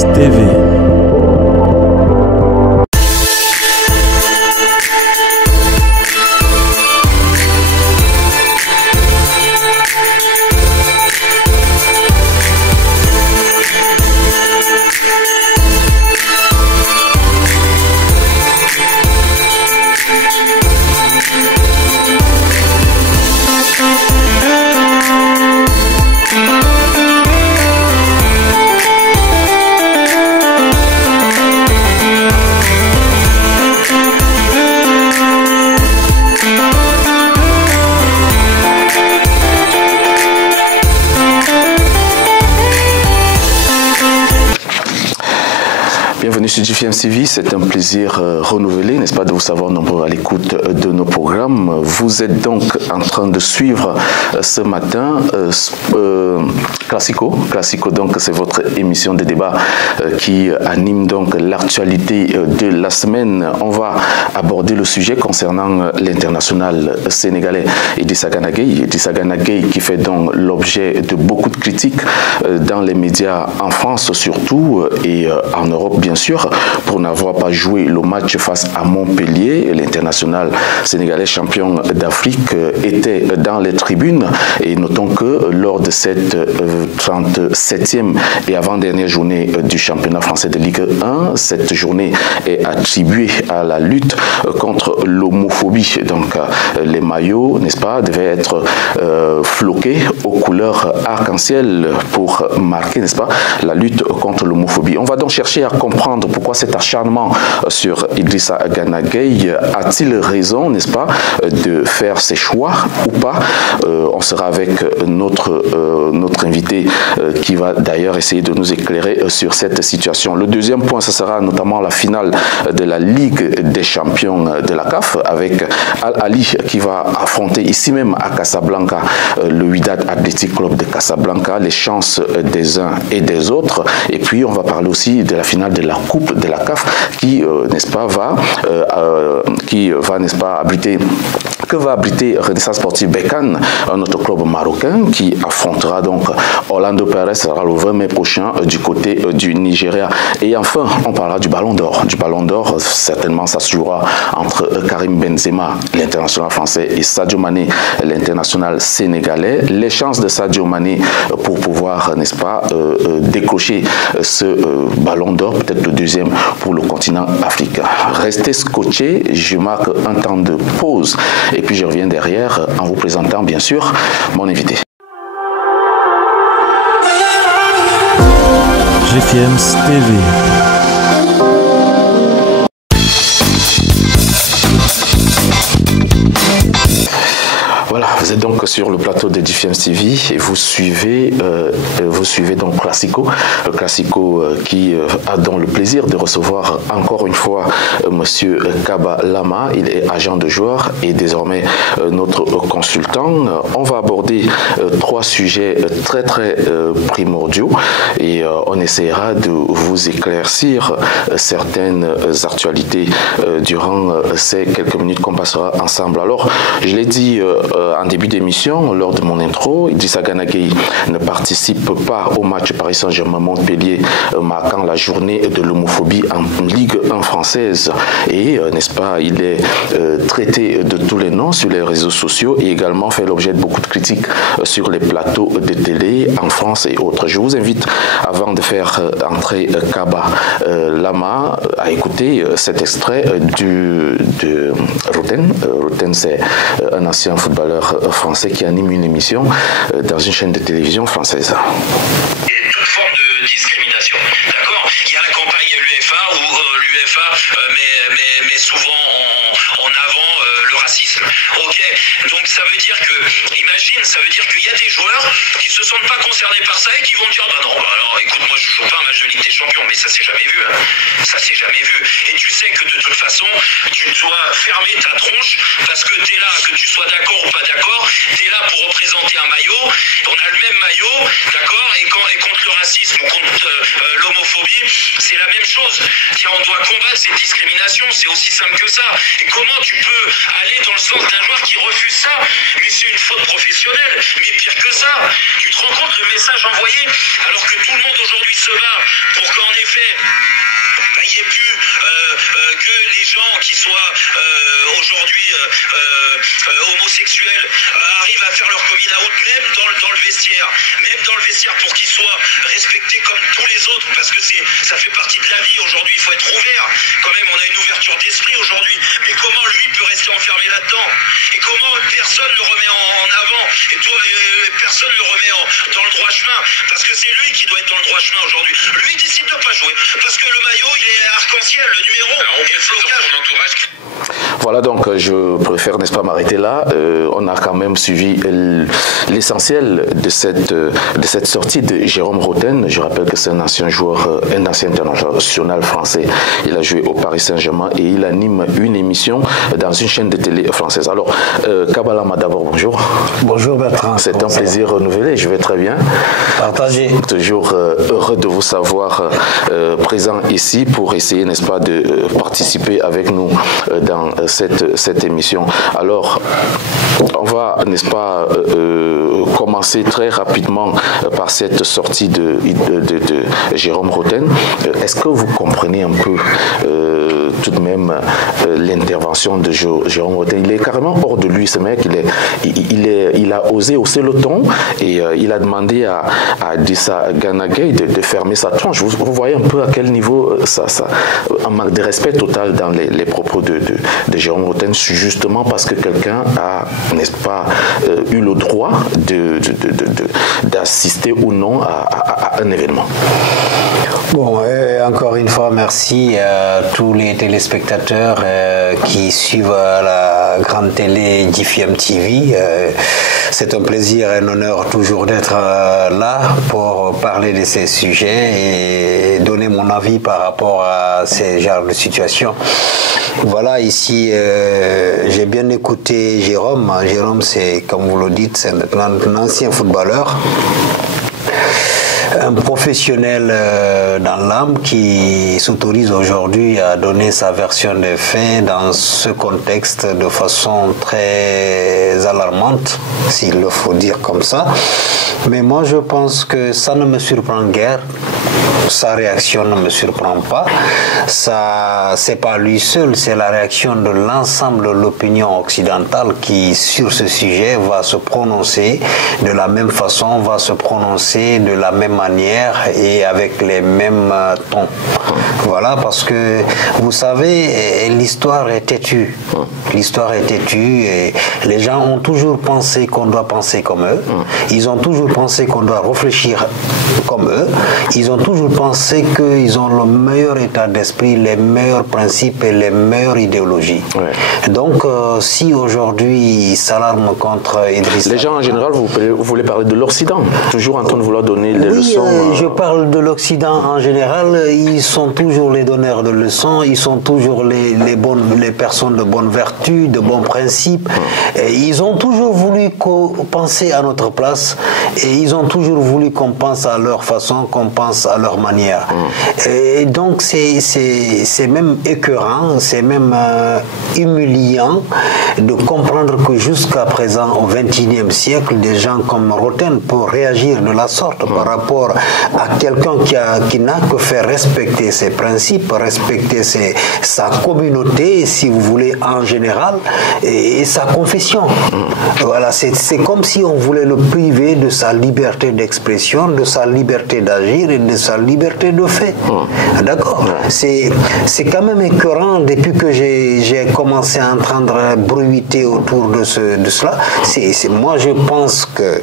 GFMS TV. Bienvenue sur GFMS TV, c'est un plaisir renouvelé, n'est-ce pas, de vous savoir nombreux à l'écoute de nos programmes. Vous êtes donc en train de suivre ce matin Classico, donc c'est votre émission de débat qui anime donc l'actualité de la semaine. On va aborder le sujet concernant l'international sénégalais Idrissa Gana Gueye qui fait donc l'objet de beaucoup de critiques dans les médias en France surtout et en Europe bien sûr, pour n'avoir pas joué le match face à Montpellier. L'international sénégalais champion d'Afrique était dans les tribunes et notons que lors de cette 37e et avant-dernière journée du championnat français de Ligue 1, cette journée est attribuée à la lutte contre l'homophobie. Donc les maillots, n'est-ce pas, devaient être floqués aux couleurs arc-en-ciel pour marquer, n'est-ce pas, la lutte contre l'homophobie. On va donc chercher à comprendre pourquoi cet acharnement sur Idrissa Gana Gueye. A-t-il raison, n'est-ce pas, de faire ses choix ou pas? On sera avec notre invité qui va d'ailleurs essayer de nous éclairer sur cette situation. Le deuxième point, ce sera notamment la finale de la Ligue des champions de la CAF avec Al Ahly qui va affronter ici même à Casablanca le Wydad Athletic Club de Casablanca, les chances des uns et des autres. Et puis on va parler aussi de la finale de la Coupe de la CAF qui, n'est-ce pas, va n'est-ce pas, abriter Renaissance Sportive Berkane, un autre club marocain qui affrontera donc Orlando Pirates, sera le 20 mai prochain du côté du Nigeria. Et enfin, on parlera du Ballon d'Or. Du Ballon d'Or, certainement, ça se jouera entre Karim Benzema, l'international français, et Sadio Mané, l'international sénégalais. Les chances de Sadio Mané pour pouvoir, n'est-ce pas, décrocher ce Ballon d'Or, peut-être le deuxième pour le continent africain. Restez scotchés, je marque un temps de pause et puis je reviens derrière en vous présentant bien sûr mon invité. GFMS TV. Voilà, vous êtes donc sur le plateau de GFMS TV et vous suivez donc Classico, le Classico qui a donc le plaisir de recevoir encore une fois Monsieur Kaba Lama. Il est agent de joueur et désormais notre consultant. On va aborder trois sujets très primordiaux et on essaiera de vous éclaircir certaines actualités durant ces quelques minutes qu'on passera ensemble. Alors, je l'ai dit en début d'émission, lors de mon intro, Idrissa Gana Gueye ne participe pas au match Paris Saint-Germain-Montpellier marquant la journée de l'homophobie en Ligue 1 française. Et, n'est-ce pas, il est traité de tous les noms sur les réseaux sociaux et également fait l'objet de beaucoup de critiques sur les plateaux de télé en France et autres. Je vous invite, avant de faire entrer Kaba Lama, à écouter cet extrait de Roten. Roten, c'est un ancien footballeur français qui anime une émission dans une chaîne de télévision française. Et toute forme de discrimination, d'accord? Il y a la campagne l'UEFA où l'UEFA met souvent en avant le racisme. Ok, donc ça veut dire que, imagine, ça veut dire qu'il y a des joueurs qui se sentent pas concernés par ça et qui vont dire bah non, bah alors écoute, moi je joue pas un match de Ligue des Champions, mais ça s'est jamais vu, hein. Ça s'est jamais vu. Et tu sais que de toute façon, tu dois fermer ta tronche parce que tu es là, que tu sois d'accord ou pas d'accord, tu es là pour représenter un maillot, on a le même maillot, d'accord, et contre le racisme ou contre l'homophobie, aujourd'hui, c'est la même chose. On doit combattre cette discrimination, c'est aussi simple que ça. Et comment tu peux aller dans le sens d'un joueur qui refuse ça? Mais c'est une faute professionnelle, mais pire que ça. Tu te rends compte le message envoyé, alors que tout le monde aujourd'hui se bat pour qu'en effet, il n'y ait plus que les gens qui soient aujourd'hui homosexuels arrivent à faire leur coming out, même dans le vestiaire. Même dans le vestiaire, pour qu'ils soient respectés comme tous les autres, parce que ça fait partie de la vie aujourd'hui, il faut être ouvert. Quand même, on a une ouverture d'esprit aujourd'hui. Mais comment lui peut rester enfermé là-dedans? Et comment personne le remet en avant? Et toi, personne le remet dans le droit chemin? Parce que c'est lui qui doit être dans le droit chemin aujourd'hui. Lui, il décide de pas jouer. Parce que le maillot, il est arc-en-ciel, le numéro, et le flocage. Voilà, donc je préfère, n'est-ce pas, m'arrêter là. On a quand même suivi l'essentiel de cette sortie de Jérôme Roten. Je rappelle que c'est un ancien joueur, un ancien international français. Il a joué au Paris Saint-Germain et il anime une émission dans une chaîne de télé française. Alors, Kabalama d'abord, bonjour. Bonjour Bertrand. C'est un plaisir renouvelé, je vais très bien. Partagez. Toujours heureux de vous savoir présent ici pour essayer, n'est-ce pas, de participer avec nous dans cette émission. Alors, on va, n'est-ce pas, commencer très rapidement par cette sortie de Jérôme Roten. Est-ce que vous comprenez un peu tout de même l'intervention de Jérôme Roten? Il est carrément hors de lui, ce mec. Il a osé hausser le ton et il a demandé à Adissa Ganagay de fermer sa tronche. Vous voyez un peu à quel niveau un manque de respect total dans les propos de Jérôme Roten, justement parce que quelqu'un a, n'est-ce pas, eu le droit d'assister ou non à un événement. Bon, encore une fois, merci à tous les téléspectateurs qui suivent la grande télé d'IFM TV. C'est un plaisir et un honneur toujours d'être là pour parler de ces sujets et donner mon avis par rapport à ces genres de situations. Voilà, ici, j'ai bien écouté Jérôme. Jérôme, c'est, comme vous le dites, c'est un ancien footballeur. Un professionnel dans l'âme qui s'autorise aujourd'hui à donner sa version des faits dans ce contexte de façon très alarmante, s'il le faut dire comme ça. Mais moi, je pense que ça ne me surprend guère. Sa réaction ne me surprend pas. Ça, c'est pas lui seul, c'est la réaction de l'ensemble de l'opinion occidentale qui, sur ce sujet, va se prononcer de la même façon, va se prononcer de la même manière et avec les mêmes tons. Voilà, parce que, vous savez, l'histoire est têtue. L'histoire est têtue et les gens ont toujours pensé qu'on doit penser comme eux. Ils ont toujours pensé qu'on doit réfléchir comme eux. Ils ont toujours pensé qu'ils ont le meilleur état d'esprit, les meilleurs principes et les meilleures idéologies. Ouais. Donc, si aujourd'hui ils s'alarment contre Idriss... Les gens en général, vous voulez parler de l'Occident, toujours en train de vouloir donner des leçons. Je parle de l'Occident en général. Ils sont toujours les donneurs de leçons, ils sont toujours les personnes de bonne vertu, de bons principes. Et ils ont toujours voulu penser à notre place et ils ont toujours voulu qu'on pense à leur façon, qu'on pense à leur manière. Et donc c'est même écœurant, c'est même humiliant de comprendre que jusqu'à présent, au XXIe siècle, des gens comme Roten peuvent réagir de la sorte par rapport à quelqu'un qui n'a que faire respecter ses principes, respecter sa communauté, si vous voulez, en général, et sa confession. Voilà, c'est comme si on voulait le priver de sa liberté d'expression, de sa liberté d'agir et de sa liberté de fait. D'accord? C'est quand même écœurant depuis que j'ai commencé à entendre bruiter autour de cela. Moi, je pense que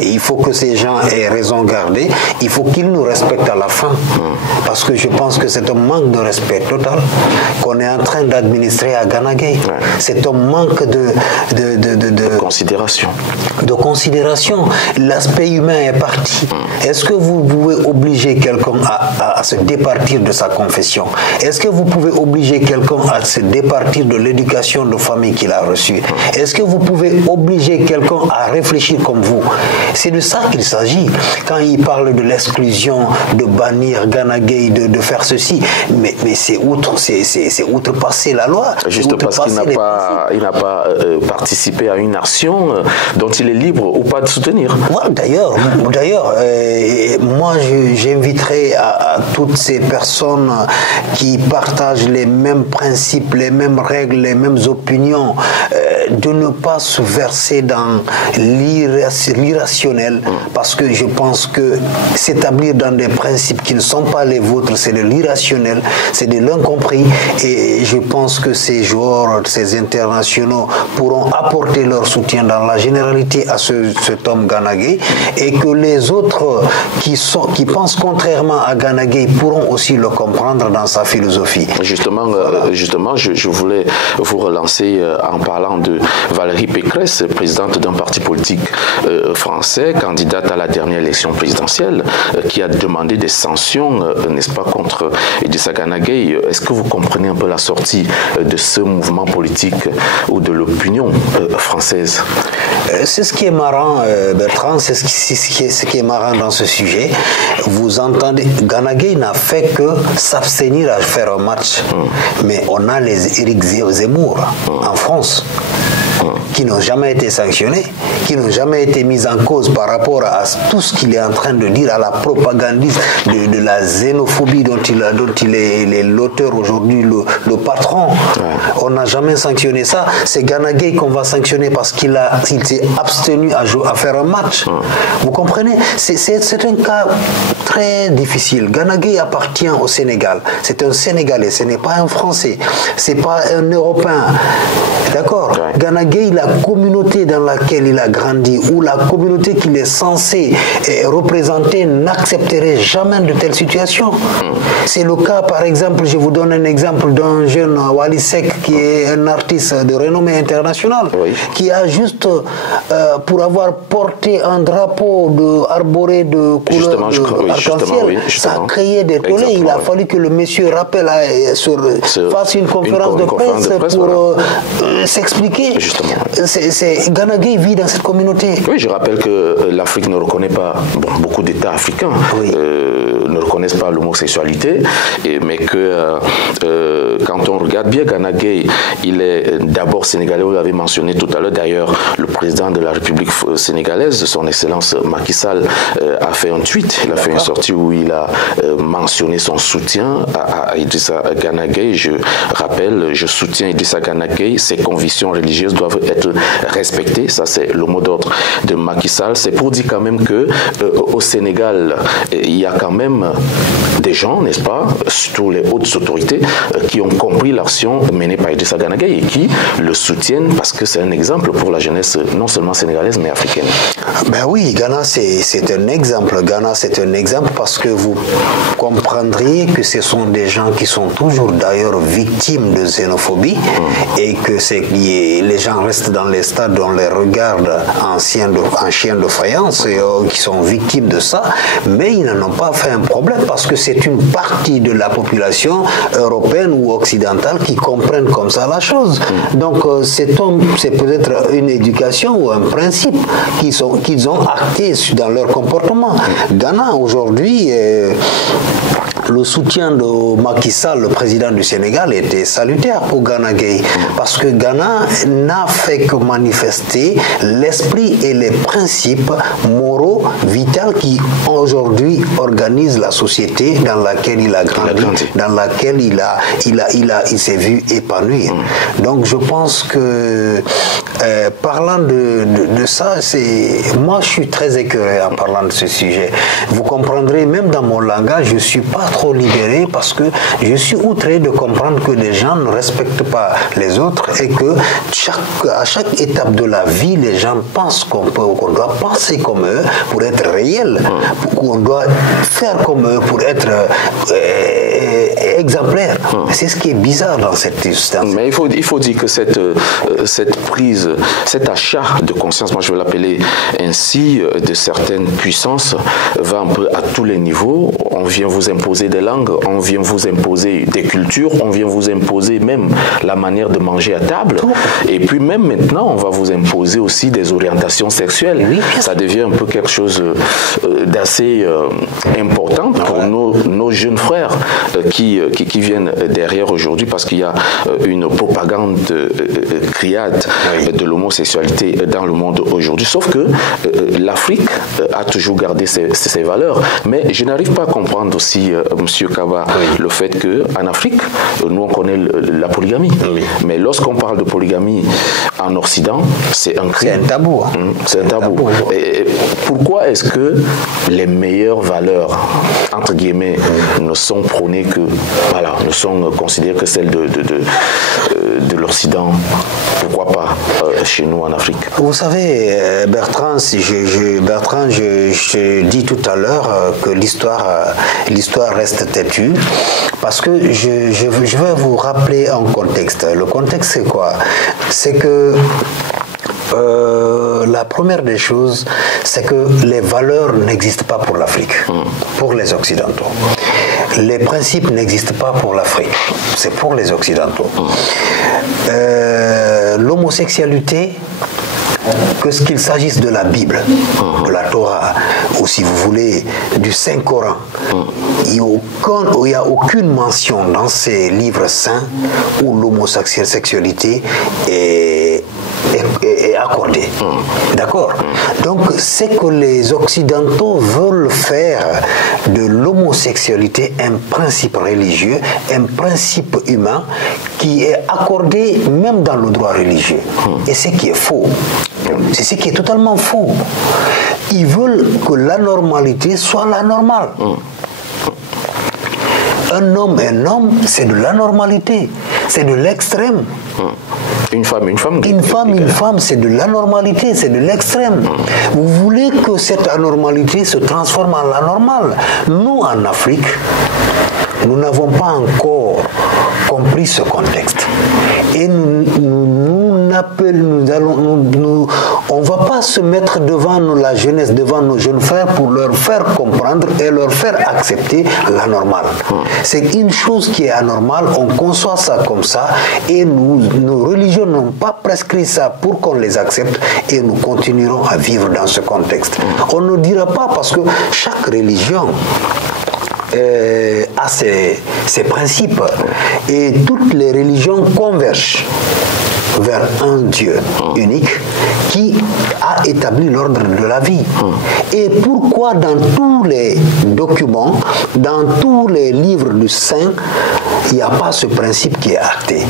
il faut que ces gens aient raison gardée. Il faut qu'ils nous respectent à la fin. Parce que je pense que c'est un manque de respect total qu'on est en train d'administrer à Ganagay. C'est un manque de considération. De considération. L'aspect humain est parti parti. Est-ce que vous pouvez obliger quelqu'un à se départir de sa confession? Est-ce que vous pouvez obliger quelqu'un à se départir de l'éducation de famille qu'il a reçue? Est-ce que vous pouvez obliger quelqu'un à réfléchir comme vous? C'est de ça qu'il s'agit. Quand il parle de l'exclusion, de bannir Gana Gueye, de faire ceci, mais c'est outrepasser la loi. Juste parce qu'il n'a pas participé à une action dont il est libre ou pas de soutenir. Ouais, d'ailleurs, moi j'inviterai à toutes ces personnes qui partagent les mêmes principes, les mêmes règles, les mêmes opinions, de ne pas se verser dans l'irrationnel, parce que je pense que s'établir dans des principes qui ne sont pas les vôtres, c'est de l'irrationnel, c'est de l'incompris, et je pense que ces joueurs, ces internationaux pourront apporter leur soutien dans la généralité à cet homme Gana Gueye, et que les autres qui pensent contrairement à Gana Gueye pourront aussi le comprendre dans sa philosophie. Justement, je voulais vous relancer en parlant de Valérie Pécresse, présidente d'un parti politique français, candidate à la dernière élection présidentielle, qui a demandé des sanctions, n'est-ce pas, contre Idrissa Gana Gueye. Est-ce que vous comprenez un peu la sortie de ce mouvement politique ou de l'opinion française? C'est ce qui est marrant, Bertrand, c'est ce qui est marrant dans ce sujet. Vous entendez, Gana Gueye n'a fait que s'abstenir à faire un match. Mais on a les Éric Zemmour en France, qui n'ont jamais été sanctionnés, qui n'ont jamais été mis en cause par rapport à tout ce qu'il est en train de dire, à la propagandiste de la xénophobie dont il est l'auteur aujourd'hui, le patron. On n'a jamais sanctionné ça. C'est Gana Gueye qu'on va sanctionner parce qu'il s'est abstenu à faire un match. Vous comprenez? C'est un cas très difficile. Gana Gueye appartient au Sénégal. C'est un Sénégalais, ce n'est pas un Français. C'est pas un Européen. D'accord? Gana Gueye, la communauté dans laquelle il a grandi, ou la communauté qu'il est censé représenter, n'accepterait jamais de telles situations. C'est le cas, par exemple, je vous donne un exemple d'un jeune Wally Seck, qui est un artiste de renommée internationale, qui a juste, pour avoir porté un drapeau arboré de couleur arc-en-ciel, ça a créé des tollés. Il a fallu que le monsieur rappelle, fasse une conférence de presse pour s'expliquer. Gana Gueye vit dans cette communauté. Oui, je rappelle que l'Afrique ne reconnaît pas, beaucoup d'États africains ne reconnaissent pas l'homosexualité, mais que quand on regarde bien Gana Gueye, il est d'abord sénégalais, vous l'avez mentionné tout à l'heure. D'ailleurs, le président de la République sénégalaise, son Excellence Macky Sall, a fait un tweet, il a fait une sortie où il a mentionné son soutien à Idrissa Gana Gueye. Je rappelle, je soutiens Idrissa Gana Gueye, ses convictions religieuses doivent être respectées. Ça, c'est le mot d'ordre de Macky Sall. C'est pour dire quand même que au Sénégal, il y a quand même des gens, n'est-ce pas, surtout les hautes autorités, qui ont compris l'action menée par Idrissa Gana Gueye et qui le soutiennent parce que c'est un exemple pour la jeunesse non seulement sénégalaise mais africaine. Ben oui, Ghana c'est un exemple. Ghana c'est un exemple parce que vous comprendriez que ce sont des gens qui sont toujours d'ailleurs victimes de xénophobie et que les gens restent dans les stades, on les regarde en chien de faïence et qui sont victimes de ça, mais ils n'en ont pas fait un problème parce que c'est une partie de la population européenne ou occidentale qui comprennent comme ça la chose. Donc c'est peut-être une éducation ou un principe qu'ils ont acté dans leur comportement. Ghana aujourd'hui, le soutien de Macky Sall, le président du Sénégal, était salutaire pour Gana Gueye parce que Ghana n'a fait que manifester l'esprit et les principes moraux, vitaux qui aujourd'hui organisent la société dans laquelle il a grandi, dans laquelle il s'est vu épanouir. Donc je pense que parlant de ça, moi je suis très écœuré en parlant de ce sujet. Vous comprendrez, même dans mon langage, je ne suis pas trop libéré parce que je suis outré de comprendre que les gens ne respectent pas les autres et que à chaque étape de la vie, les gens pensent qu'on doit penser comme eux pour être réel, qu'on doit faire comme eux pour être exemplaire. C'est ce qui est bizarre dans cette histoire. Mais il faut dire que cette prise, cet achat de conscience, moi je vais l'appeler ainsi, de certaines puissances, va un peu à tous les niveaux. On vient vous imposer des langues, on vient vous imposer des cultures, on vient vous imposer même la manière de manger à table. Et puis même maintenant, on va vous imposer aussi des orientations sexuelles. Oui, ça devient un peu quelque chose d'assez important pour nos jeunes frères qui viennent derrière aujourd'hui, parce qu'il y a une propagande criade de l'homosexualité dans le monde aujourd'hui. Sauf que l'Afrique a toujours gardé ses valeurs. Mais je n'arrive pas à comprendre aussi, M. Kaba, le fait qu'en Afrique, nous on connaît la polygamie. Mais lorsqu'on parle de polygamie en Occident, c'est un crime. C'est un tabou. C'est un tabou. Et pourquoi est-ce que les meilleures valeurs, entre guillemets, ne sont prônées que, voilà, ne sont considérées que celles de l'Occident? Pourquoi pas chez nous en Afrique? Vous savez, Bertrand, je dis tout à l'heure que l'histoire reste têtue, parce que je vais vous rappeler un contexte. Le contexte, c'est quoi? C'est que la première des choses, c'est que les valeurs n'existent pas pour l'Afrique, pour les Occidentaux. Les principes n'existent pas pour l'Afrique, c'est pour les Occidentaux. L'homosexualité, que ce qu'il s'agisse de la Bible, de la Torah, ou si vous voulez, du Saint-Coran, il n'y a aucune mention dans ces livres saints où l'homosexualité est accordée. D'accord? Donc, c'est que les Occidentaux veulent faire de l'homosexualité un principe religieux, un principe humain qui est accordé même dans le droit religieux. Et ce qui est faux. C'est ce qui est totalement faux. Ils veulent que la normalité soit la normale. Un homme, c'est de la normalité. C'est de l'extrême. Une femme, c'est de l'anormalité, c'est de l'extrême. Vous voulez que cette anormalité se transforme en la normale. Nous, en Afrique, nous n'avons pas encore compris ce contexte. Et on ne va pas se mettre devant la jeunesse, devant nos jeunes frères pour leur faire comprendre et leur faire accepter la normale. C'est une chose qui est anormale, on conçoit ça comme ça et nos religions n'ont pas prescrit ça pour qu'on les accepte et nous continuerons à vivre dans ce contexte. On ne dira pas parce que chaque religion a ses principes et toutes les religions convergent vers un Dieu unique qui a établi l'ordre de la vie. Et pourquoi dans tous les documents, dans tous les livres du Saint, il n'y a pas ce principe qui est acté?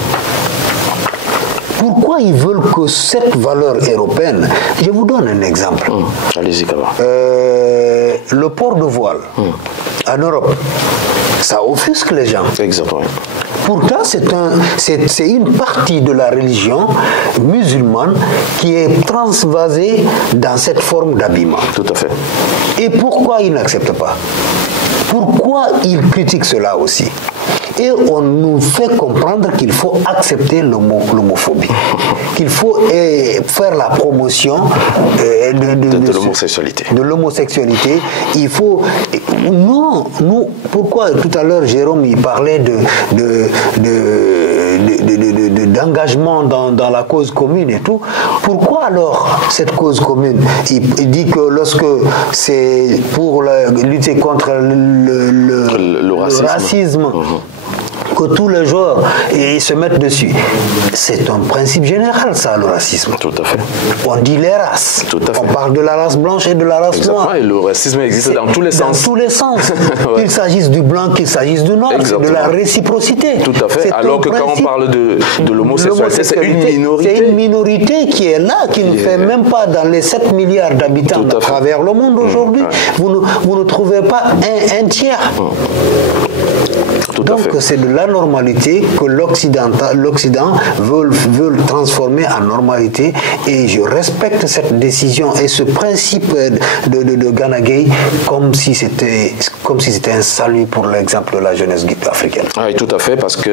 Pourquoi ils veulent que cette valeur européenne... Je vous donne un exemple. Allez-y, Kaba. Le port de voile en Europe, ça offusque les gens. Exactement. Pourtant, c'est une partie de la religion musulmane qui est transvasée dans cette forme d'habillement. Tout à fait. Et pourquoi ils n'acceptent pas? Pourquoi ils critiquent cela aussi? Et on nous fait comprendre qu'il faut accepter l'homophobie, qu'il faut faire la promotion de l'homosexualité. De l'homosexualité. Il faut... Non, nous, pourquoi tout à l'heure Jérôme il parlait d'engagement dans la cause commune et tout. Pourquoi alors cette cause commune? Il dit que lorsque c'est pour lutter contre le racisme, que tous les joueurs se mettent dessus. C'est un principe général, ça, le racisme. Tout à fait. On dit les races. Tout à fait. On parle de la race blanche et de la race noire. Et le racisme existe dans tous les sens. Dans tous les sens. Ouais. Qu'il s'agisse du blanc, qu'il s'agisse du noir. C'est de la réciprocité. Tout à fait. Alors que quand on parle de l'homosexualité, c'est une minorité. C'est une minorité qui est là, qui ne fait même pas dans les 7 milliards d'habitants à travers le monde aujourd'hui. Vous ne trouvez pas un tiers. Donc c'est de l'anormalité que l'Occident veut transformer en normalité, et je respecte cette décision et ce principe de Gana Gueye comme si c'était un salut pour l'exemple de la jeunesse africaine. Oui, tout à fait, parce que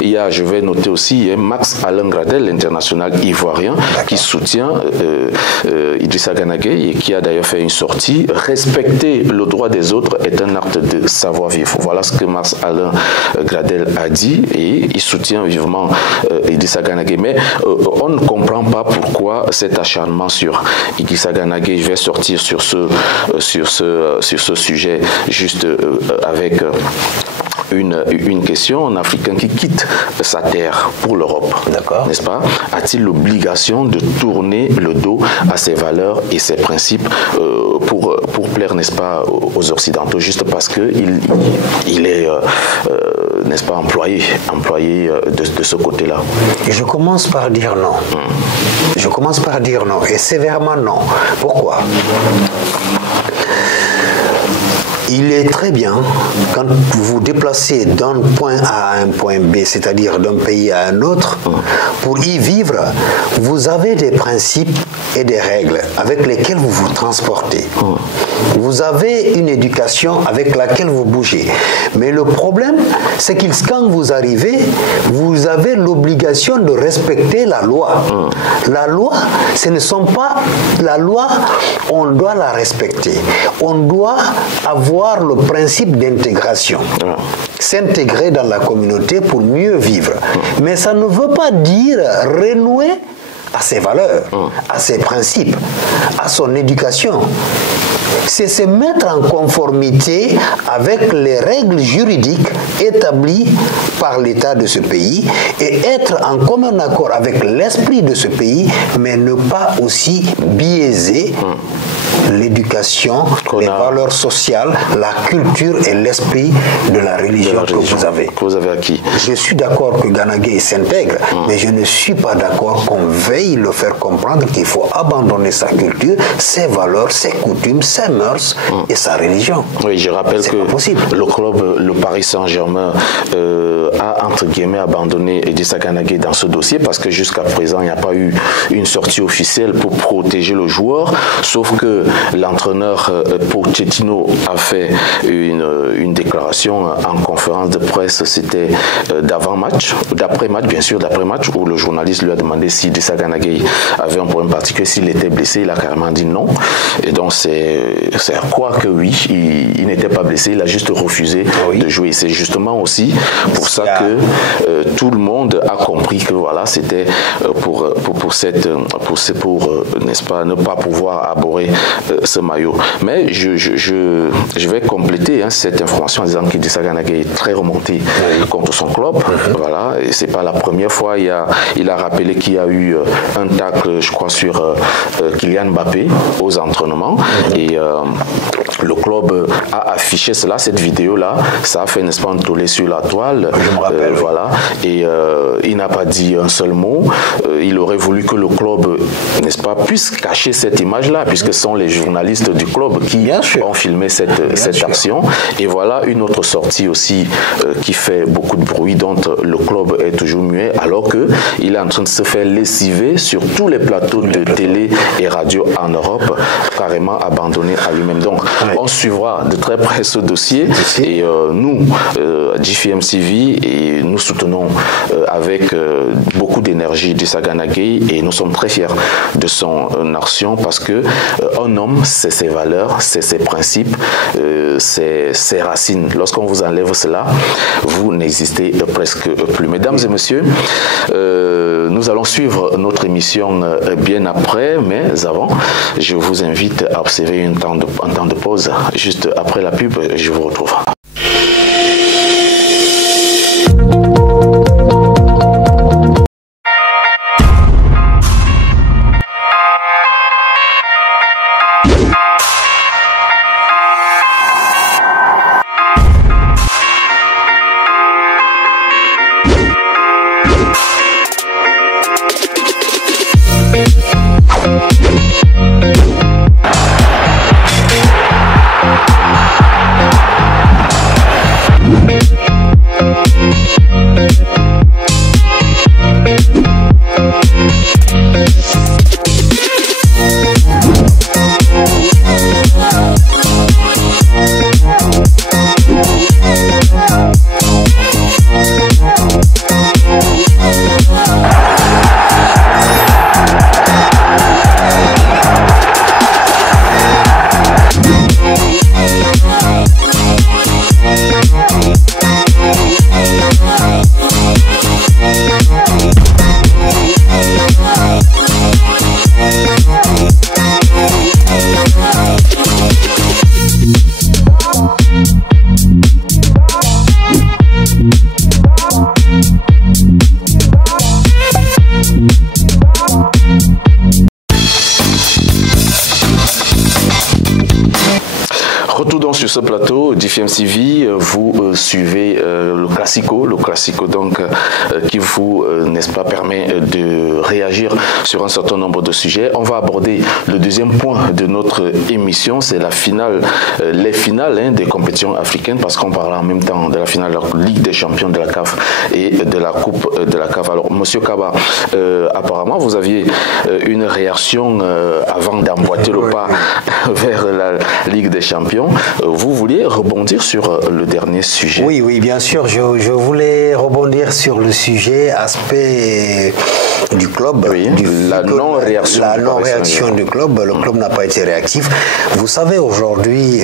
je vais noter aussi Max Alain Gradel, l'international ivoirien, qui soutient Idrissa Gana Gueye et qui a d'ailleurs fait une sortie. Respecter le droit des autres est un acte de savoir-vivre. Voilà ce que Max Alain Gradel a dit, et il soutient vivement Idrissa Gana Gueye. Mais on ne comprend pas pourquoi cet acharnement sur Idrissa Gana Gueye. Je vais sortir sur ce sujet juste avec une question. Un Africain qui quitte sa terre pour l'Europe, n'est-ce pas, a-t-il l'obligation de tourner le dos à ses valeurs et ses principes pour plaire, n'est-ce pas, aux Occidentaux, juste parce qu'il est, n'est-ce pas, employé de ce côté-là? Je commence par dire non. Je commence par dire non, et sévèrement non. Pourquoi? Il est très bien, quand vous vous déplacez d'un point A à un point B, c'est-à-dire d'un pays à un autre, pour y vivre, vous avez des principes et des règles avec lesquelles vous vous transportez. Vous avez une éducation avec laquelle vous bougez. Mais le problème, c'est que quand vous arrivez, vous avez l'obligation de respecter la loi. La loi, ce ne sont pas... La loi, on doit la respecter. On doit avoir le principe d'intégration. S'intégrer dans la communauté pour mieux vivre. Mais ça ne veut pas dire renouer à ses valeurs, à ses principes, à son éducation. C'est se mettre en conformité avec les règles juridiques établies par l'État de ce pays et être en commun accord avec l'esprit de ce pays, mais ne pas aussi biaiser l'éducation, les valeurs sociales, la culture et l'esprit de la religion que vous avez. Que vous avez acquis. Je suis d'accord que Gana Gueye s'intègre, mais je ne suis pas d'accord qu'on veille le faire comprendre qu'il faut abandonner sa culture, ses valeurs, ses coutumes, ses mœurs et sa religion. Oui, je rappelle que le club, le Paris Saint-Germain, a entre guillemets abandonné Idrissa Gana Gueye dans ce dossier parce que jusqu'à présent, il n'y a pas eu une sortie officielle pour protéger le joueur, sauf que l'entraîneur Pochettino a fait une déclaration en conférence de presse, c'était d'avant-match, d'après-match, bien sûr, d'après-match, où le journaliste lui a demandé si Idrissa Gana Gueye avait un problème particulier, s'il était blessé, il a carrément dit non. Et donc c'est à croire que oui, il n'était pas blessé, il a juste refusé de jouer. C'est justement aussi pour ça que tout le monde a compris que voilà, c'était pour n'est-ce pas, ne pas pouvoir aborder ce maillot. Mais je vais compléter cette information en disant qu'Idrissa Gana Gueye est très remonté contre son club. Voilà, et c'est pas la première fois. Il a rappelé qu'il y a eu un tacle, je crois, sur Kylian Mbappé aux entraînements. Et le club a affiché cela, cette vidéo-là. Ça a fait, n'est-ce pas, un tollé sur la toile. Je me rappelle. Voilà. Et il n'a pas dit un seul mot. Il aurait voulu que le club, n'est-ce pas, puisse cacher cette image-là, puisque ce sont les journalistes du club qui ont filmé cette action. Et voilà une autre sortie aussi qui fait beaucoup de bruit, dont le club est toujours muet, alors qu'il est en train de se faire lessiver sur tous les plateaux de télé et radio en Europe, carrément abandonné à lui-même. Donc, on suivra de très près ce dossier. Et nous, GFM TV, et nous soutenons avec beaucoup d'énergie Idrissa Gana Gueye, et nous sommes très fiers de son action parce que un homme, c'est ses valeurs, c'est ses principes, c'est ses racines. Lorsqu'on vous enlève cela, vous n'existez presque plus. Mesdames et messieurs, nous allons suivre notre émission bien après, mais avant, je vous invite à observer un temps de pause. Juste après la pub, je vous retrouve. donc sur ce plateau d'IFM TV, vous suivez le classico donc qui vous, n'est-ce pas, permet de réagir sur un certain nombre de sujets. On va aborder le deuxième point de notre émission, c'est la finale, les finales des compétitions africaines, parce qu'on parlera en même temps de la finale de la Ligue des champions de la CAF et de la Coupe de la CAF. Alors, Monsieur Kaba, apparemment, vous aviez une réaction avant d'emboîter le pas vers la Ligue des champions. Vous vouliez rebondir sur le dernier sujet? Oui, bien sûr. Je voulais rebondir sur le sujet aspect du club. Oui, la non-réaction du club. Le club n'a pas été réactif. Vous savez, aujourd'hui,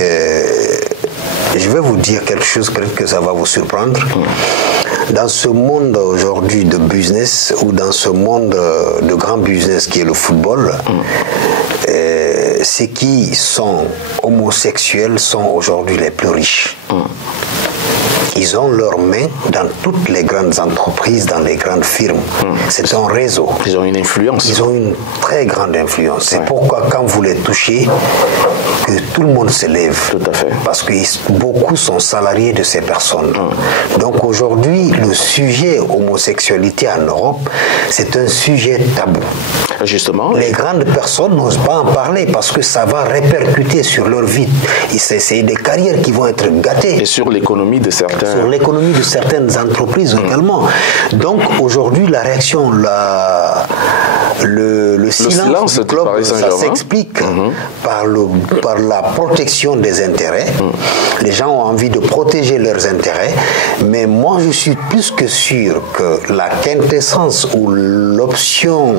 je vais vous dire quelque chose, peut-être que ça va vous surprendre. Dans ce monde aujourd'hui de business, ou dans ce monde de grand business qui est le football, ceux qui sont homosexuels sont aujourd'hui les plus riches. Ils ont leurs mains dans toutes les grandes entreprises, dans les grandes firmes. C'est un réseau. Ils ont une influence. Ils ont une très grande influence. C'est pourquoi quand vous les touchez, que tout le monde se lève. Tout à fait. Parce que beaucoup sont salariés de ces personnes. Donc aujourd'hui, le sujet homosexualité en Europe, c'est un sujet tabou. Justement. Les grandes personnes n'osent pas en parler parce que ça va répercuter sur leur vie. C'est des carrières qui vont être gâtées. Et sur l'économie de certains. Sur l'économie de certaines entreprises également. Donc aujourd'hui, la réaction, le silence du club, ça s'explique par la protection des intérêts. Les gens ont envie de protéger leurs intérêts, mais moi je suis plus que sûr que la quintessence ou l'option,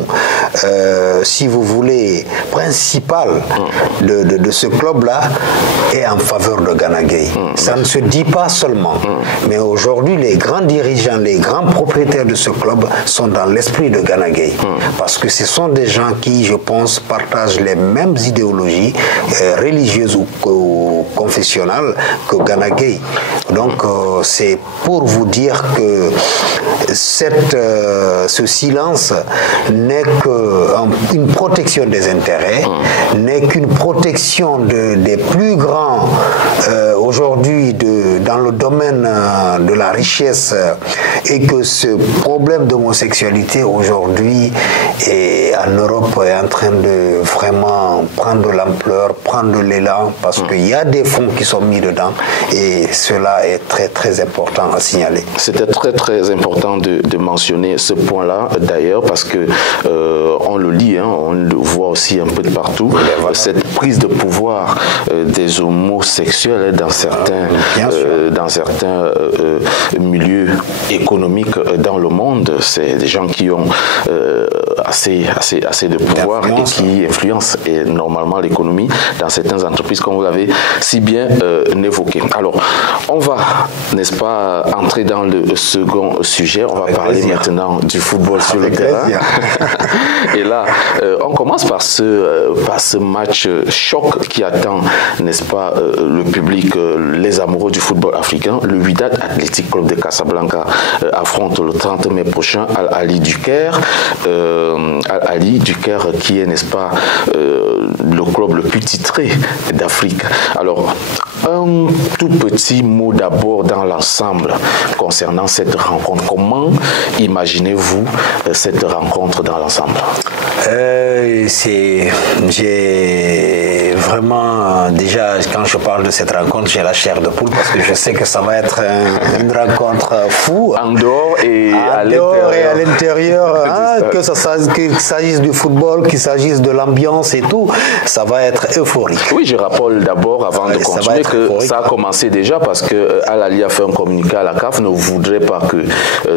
si vous voulez, principale de ce club-là est en faveur de Gana Gueye. Ça ne se dit pas seulement, mais aujourd'hui les grands dirigeants, les grands propriétaires de ce club sont dans l'esprit de Gana Gueye, parce que ce sont des gens qui, je pense, partagent les mêmes idéologies religieuses ou confessionnelles que Gana Gueye. Donc c'est pour vous dire que ce silence n'est qu'une protection des intérêts, n'est qu'une protection des plus grands aujourd'hui dans le domaine de la richesse, et que ce problème d'homosexualité aujourd'hui en Europe est en train de vraiment prendre de l'ampleur, prendre de l'élan, parce qu'il y a des fonds qui sont mis dedans, et cela est très très important à signaler. C'était très très important de mentionner ce point-là d'ailleurs, parce que on le lit, on le voit aussi un peu de partout, cette prise de pouvoir des homosexuels dans certains milieux économiques dans le monde. C'est des gens qui ont assez de pouvoir et qui influencent normalement l'économie dans certaines entreprises, comme vous l'avez si bien évoqué. Alors, on va, n'est-ce pas, entrer dans le second sujet. On va parler maintenant du football sur le terrain. Et là, on commence par ce match choc qui attend, n'est-ce pas, le public, les amoureux du football africain. Le Wydad Athletic Club de Casablanca affronte le 30 mai prochain Al-Ahli du Caire. Al-Ahli du Caire qui est, n'est-ce pas, le club le plus titré d'Afrique. Alors, un tout petit mot d'abord dans l'ensemble concernant cette rencontre. Comment imaginez-vous cette rencontre dans l'ensemble? J'ai vraiment, déjà, quand je parle de cette rencontre, j'ai la chair de poule parce que je sais que ça va être une rencontre fou. En dehors et à l'intérieur, qu'il s'agisse du football, qu'il s'agisse de l'ambiance et tout, ça va être euphorique. Oui, je rappelle d'abord, avant de continuer, que ça a commencé déjà parce que Al-Ahli a fait un communiqué à la CAF, ne voudrait pas que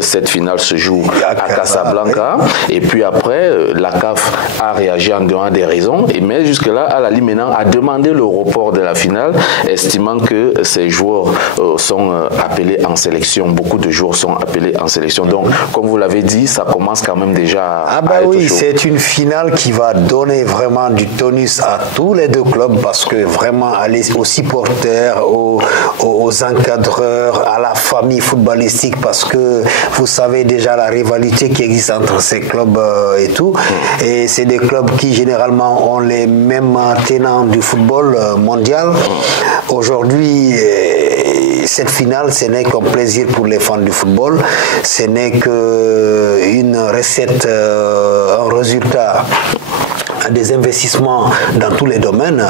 cette finale se joue à Casablanca. Et puis après, la CAF a réagi en donnant des raisons. Mais jusque-là, Al-Ahli maintenant a demandé le report de la finale, estimant que ces joueurs sont appelés en sélection. Beaucoup de joueurs sont appelés en sélection. Donc, comme vous l'avez dit, ça commence quand même déjà à être chaud. C'est une finale qui va donner vraiment du tonus à tous les deux clubs, parce que vraiment aller aux supporters, aux encadreurs, à la famille footballistique, parce que vous savez déjà la rivalité qui existe entre ces clubs et tout. Et c'est des clubs qui généralement ont les mêmes tenants du football mondial. Aujourd'hui, cette finale, ce n'est qu'un plaisir pour les fans du football. Ce n'est qu'une recette, un résultat des investissements dans tous les domaines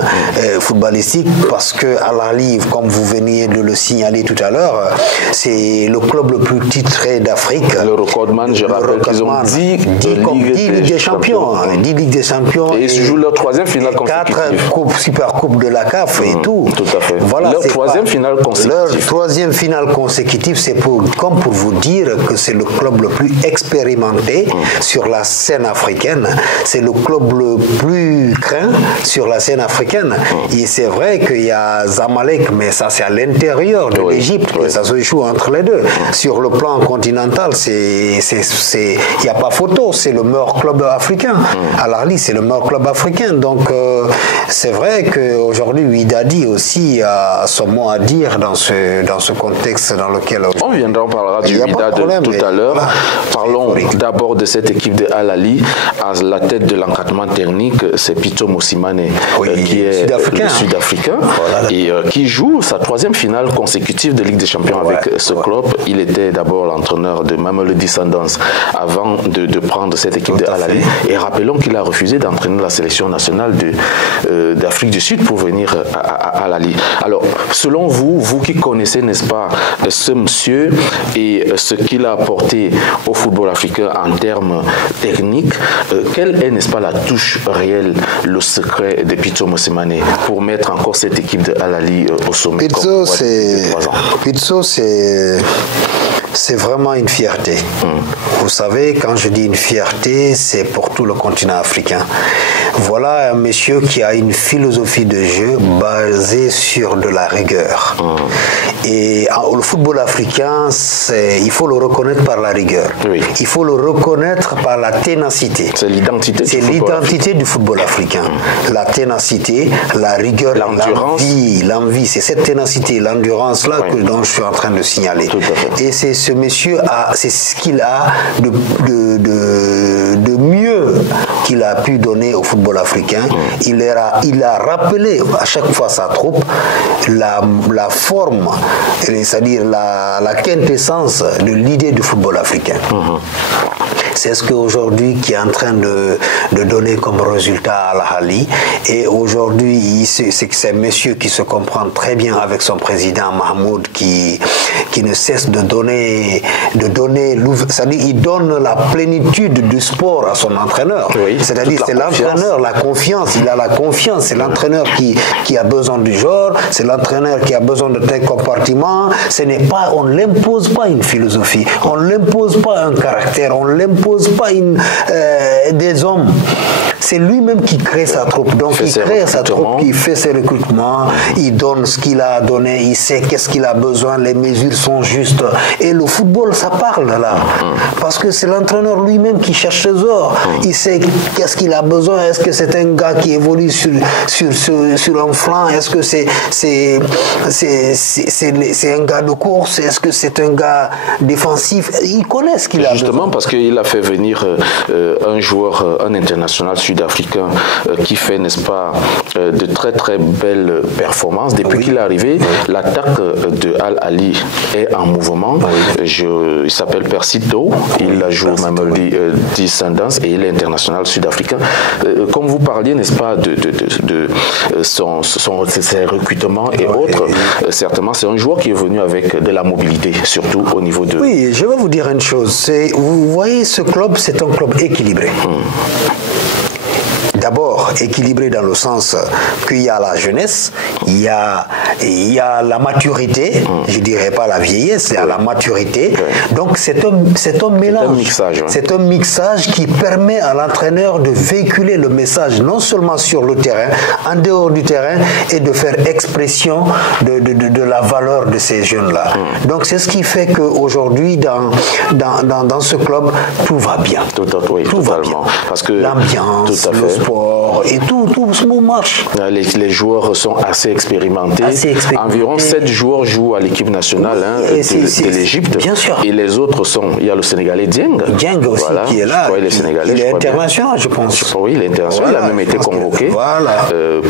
footballistiques, parce que Al Ahly, comme vous veniez de le signaler tout à l'heure, c'est le club le plus titré d'Afrique. Le recordman, je rappelle qu'ils ont 10 Ligues des Champions. 10 Ligues des Champions. Et ils jouent leur troisième finale consécutive. 4 Super Coupes de la CAF et tout. Tout à fait. Voilà, leur troisième finale consécutive. Leur troisième finale consécutive, c'est comme pour vous dire que c'est le club le plus expérimenté sur la scène africaine. C'est le club le plus craint sur la scène africaine. Et c'est vrai qu'il y a Zamalek, mais ça c'est à l'intérieur de l'Égypte que ça se joue entre les deux. Sur le plan continental, il n'y a pas photo, c'est le meilleur club africain. Al Ahly, c'est le meilleur club africain. Donc c'est vrai qu'aujourd'hui, Wydadi aussi a son mot à dire dans ce contexte dans lequel... On viendra, on parlera du Wydad tout à l'heure. Voilà. Parlons d'abord de cette équipe de Al Ahly. À la tête de l'encadrement technique, c'est Pitso Mosimane, qui est le Sud-Africain, et qui joue sa troisième finale consécutive de Ligue des Champions avec ce club. Il était d'abord l'entraîneur de Mamelodi Sundowns avant de prendre cette équipe de Al Ahly. Et rappelons qu'il a refusé d'entraîner la sélection nationale d'Afrique du Sud pour venir à Al Ahly. Alors, selon vous, vous qui connaissez, n'est-ce pas, ce monsieur et ce qu'il a apporté au football africain en termes techniques, quelle est, n'est-ce pas, la touche réelle, le secret de Pitso Mosimane pour mettre encore cette équipe de Al Ahly au sommet? Pitso, c'est vraiment une fierté. Vous savez, quand je dis une fierté, c'est pour tout le continent africain. Voilà un monsieur qui a une philosophie de jeu basée sur de la rigueur. Et le football africain, il faut le reconnaître par la rigueur. Il faut le reconnaître par la ténacité. C'est l'identité du football africain. La ténacité, la rigueur, l'envie. C'est cette ténacité, l'endurance-là dont je suis en train de signaler. Et c'est ce monsieur, c'est ce qu'il a de mieux qu'il a pu donner au football africain. Il a rappelé à chaque fois sa troupe la forme, c'est-à-dire la quintessence de l'idée du football africain. C'est ce qu'aujourd'hui qui est en train de donner comme résultat à Al Ahly. Et aujourd'hui, c'est un monsieur qui se comprend très bien avec son président Mahmoud, qui ne cesse de donner, c'est-à-dire il donne la plénitude du sport à son entraîneur. C'est-à-dire c'est l'entraîneur, la confiance, il a la confiance. C'est l'entraîneur qui a besoin du genre, c'est l'entraîneur qui a besoin de tel compartiment. On ne l'impose pas une philosophie, on ne l'impose pas un caractère, on ne l'impose pas des hommes. C'est lui-même qui crée sa troupe. Donc il crée sa troupe, il fait ses recrutements, il donne ce qu'il a donné, il sait qu'est-ce qu'il a besoin, les mesures sont justes. Et le football, ça parle là. Parce que c'est l'entraîneur lui-même qui cherche ses ors. Il sait qu'est-ce qu'il a besoin. Est-ce que c'est un gars qui évolue sur un flanc? Est-ce que c'est un gars de course? Est-ce que c'est un gars défensif? Il connaît ce qu'il a besoin. Justement parce qu'il a fait venir un joueur, un international sud-africain qui fait, n'est-ce pas, de très très belles performances. Depuis qu'il est arrivé, l'attaque de Al Ahly est en mouvement. Il s'appelle Persito, il a joué au Mamelodi Sundowns et il est international sud-africain. Comme vous parliez, n'est-ce pas, de ses recrutements et autres, certainement c'est un joueur qui est venu avec de la mobilité, surtout au niveau de... Oui, je vais vous dire une chose. Vous voyez, ce club, c'est un club équilibré. D'abord, équilibré dans le sens qu'il y a la jeunesse, il y a la maturité, je dirais pas la vieillesse, il y a la maturité. Donc c'est un mélange. C'est un mixage qui permet à l'entraîneur de véhiculer le message non seulement sur le terrain, en dehors du terrain, et de faire expression de la valeur de ces jeunes-là. Donc c'est ce qui fait qu'aujourd'hui, dans ce club, tout va bien. Tout va bien. Parce que l'ambiance, le sport, sport et tout marche. Les joueurs sont assez expérimentés. Environ 7 joueurs jouent à l'équipe nationale de l'Égypte. Bien sûr. Et les autres il y a le Sénégalais Dieng. Dieng aussi qui est là. Il est international, je pense. Oui, il est international. Il a même été convoqué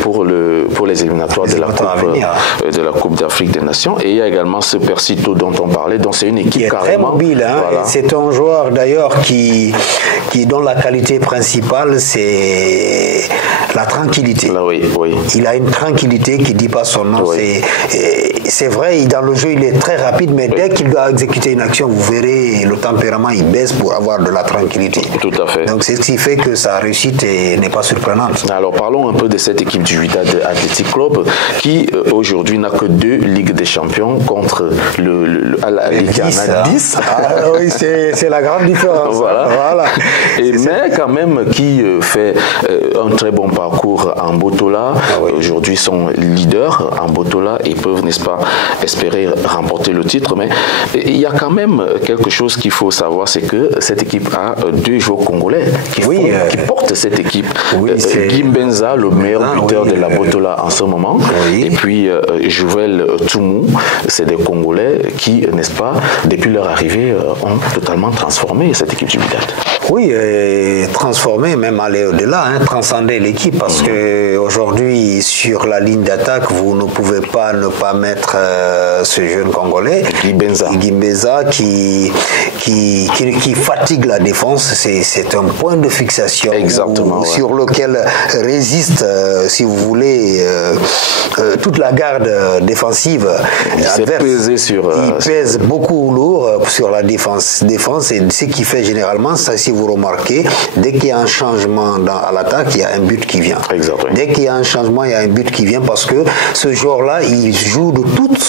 pour les éliminatoires de la Coupe d'Afrique des Nations. Et il y a également ce Persito dont on parlait, dont c'est une équipe qui est carrément très mobile. C'est un joueur d'ailleurs dont la qualité principale c'est la tranquillité. Oui. Il a une tranquillité qui ne dit pas son nom. C'est vrai, dans le jeu il est très rapide, mais dès qu'il doit exécuter une action, vous verrez le tempérament il baisse pour avoir de la tranquillité. Tout à fait. Donc c'est ce qui fait que sa réussite n'est pas surprenante. Alors parlons un peu de cette équipe du Wydad Athletic Club qui aujourd'hui n'a que 2 Ligues des Champions contre la Ligue 10. Oui, c'est la grande différence. Voilà. Mais quand même qui fait un très bon parcours en Botola. Aujourd'hui sont leaders en Botola et peuvent, n'est-ce pas, espérer remporter le titre. Mais il y a quand même quelque chose qu'il faut savoir, c'est que cette équipe a 2 joueurs congolais qui portent cette équipe. Guy Mbenza, le meilleur buteur de la Botola en ce moment. Et puis Jouvel Toumou, c'est des Congolais qui, n'est-ce pas, depuis leur arrivée, ont totalement transformé cette équipe du Wydad. Oui, transformer, même aller au-delà, transcender l'équipe, parce que aujourd'hui sur la ligne d'attaque, vous ne pouvez pas ne pas mettre ce jeune Congolais, Guy Mbenza, qui fatigue la défense. C'est un point de fixation sur lequel résiste, si vous voulez, toute la garde défensive adverse. Il pèse beaucoup lourd sur la défense, et ce qui fait généralement, ça, si vous remarquez, dès qu'il y a un changement à l'attaque, il y a un but qui vient. Dès qu'il y a un changement, il y a un but qui vient, parce que ce joueur-là, il joue de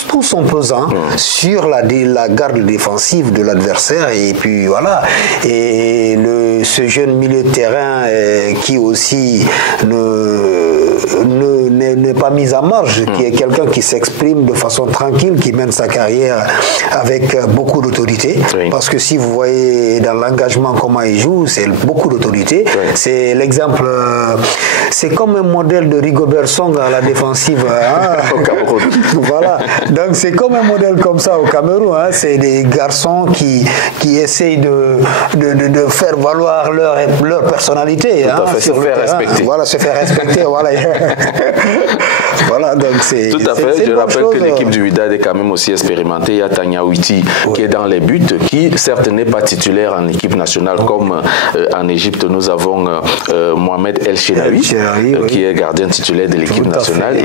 tout son pesant sur la garde défensive de l'adversaire, et puis voilà. Et ce jeune milieu de terrain qui aussi n'est pas mis à marge, qui est quelqu'un qui s'exprime de façon tranquille, qui mène sa carrière avec beaucoup d'autorité, parce que si vous voyez dans l'engagement comment il joue, c'est beaucoup d'autorité. C'est l'exemple, c'est comme un modèle de Rigobert Song à la défensive au Cameroun. Voilà, donc c'est comme un modèle comme ça au Cameroun. C'est des garçons qui essayent de faire valoir leur personnalité. Se faire respecter. Voilà, se faire respecter. Voilà. Voilà, donc c'est. Tout à fait. Je rappelle que l'équipe du Wydad est quand même aussi expérimentée. Il y a Tanya Ouiti qui est dans les buts, qui certes n'est pas titulaire en équipe nationale comme en Égypte. Nous avons Mohamed El Shenaoui qui est gardien titulaire de l'équipe nationale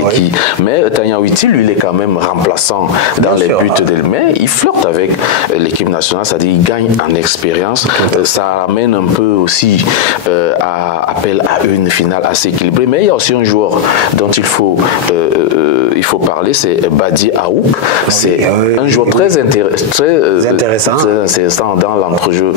mais Tanya Ouiti, lui, il est quand même remplaçant dans les buts mais il flirte avec l'équipe nationale, c'est-à-dire il gagne en expérience. Ça amène un peu aussi appel à une finale assez équilibrée. Mais il y a aussi un joueur dont il faut parler, c'est Badi Aouk. C'est un joueur très intéressant dans l'entrejeu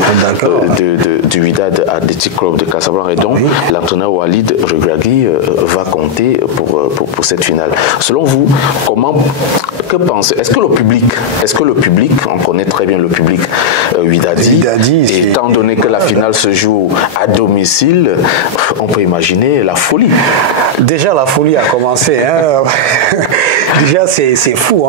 du Wydad Athletic Club de Casablanca. Et donc, l'entraîneur Walid Regragui va compter pour cette finale. Selon vous, que pensez? Est-ce que le public, on connaît très bien le public Wydadi, étant donné que la finale se joue à domicile, on peut imaginer la folie. Déjà, la folie a commencé. Déjà, c'est fou.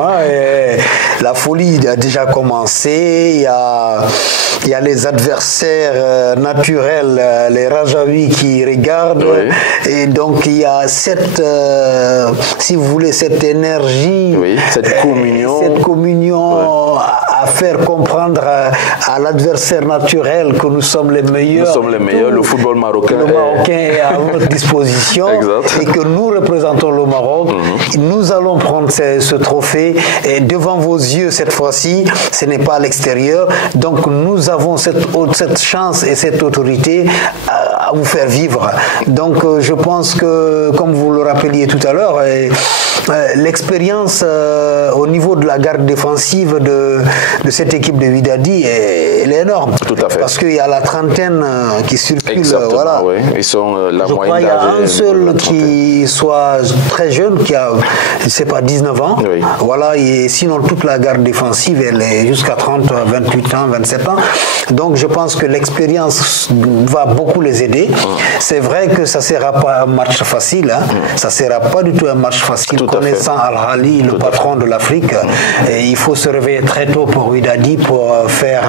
La folie a déjà commencé. Il y a les adversaires naturels, les Rajavis qui regardent. Et donc, il y a si vous voulez, cette énergie, cette communion à faire comprendre à l'adversaire naturel que nous sommes les meilleurs. Nous sommes les meilleurs. Le football marocain est à notre disposition. Et que nous représentons le Maroc. Nous allons prendre ce trophée et devant vos yeux cette fois-ci, ce n'est pas à l'extérieur. Donc nous avons cette chance et cette autorité à vous faire vivre. Donc je pense que, comme vous le rappeliez tout à l'heure, l'expérience au niveau de la garde défensive de cette équipe de Wydadi, elle est énorme. Tout à fait. Parce qu'il y a la trentaine qui circule. Exactement, voilà. oui. Ils sont la Je moyenne crois qu'il y a d'âge un seul qui soit très jeune, qui a, je ne sais pas, 19 ans. Oui. Voilà, et sinon toute la garde défensive, elle est jusqu'à 30, 28 ans, 27 ans. Donc je pense que l'expérience va beaucoup les aider. C'est vrai que ça ne sera pas un match facile. Hein. Ça ne sera pas du tout un match facile. Tout Connaissant Al-Hali, le patron de l'Afrique, et il faut se réveiller très tôt pour Wydadi pour faire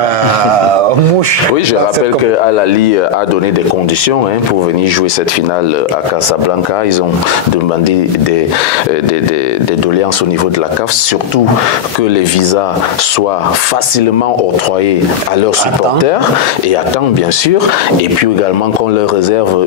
mouche. Oui, je rappelle que Al-Hali a donné des conditions pour venir jouer cette finale à Casablanca. Ils ont demandé des doléances au niveau de la CAF, surtout que les visas soient facilement octroyés à leurs supporters et à temps, bien sûr, et puis également qu'on leur réserve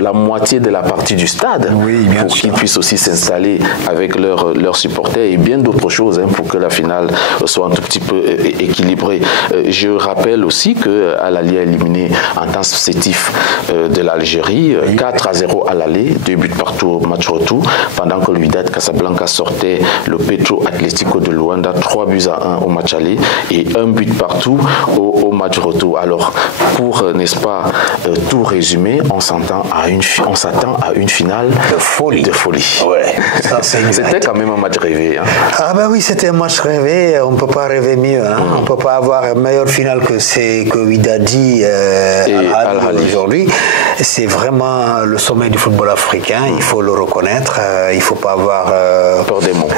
la moitié de la partie du stade pour qu'ils puissent aussi s'installer avec leurs supporters et bien d'autres choses pour que la finale soit un tout petit peu équilibrée. Je rappelle aussi que Al-Ahly a éliminé en temps successif de l'Algérie 4-0 à l'aller, 2 buts partout au match retour, pendant que le Wydad Casablanca sortait le Petro Atlético de Luanda 3-1 au match aller et 1 but partout au match retour. Alors pour, n'est-ce pas, tout résumer, on s'attend à une finale de folie. Ouais, ça, c'était quand même un match rêvé. Hein. Ah ben oui, c'était un match rêvé. On ne peut pas rêver mieux. Hein. On ne peut pas avoir une meilleure finale que Wydadi Al-Ahly aujourd'hui. C'est vraiment le sommet du football africain. Il faut le reconnaître. Il ne faut pas avoir peur des mots.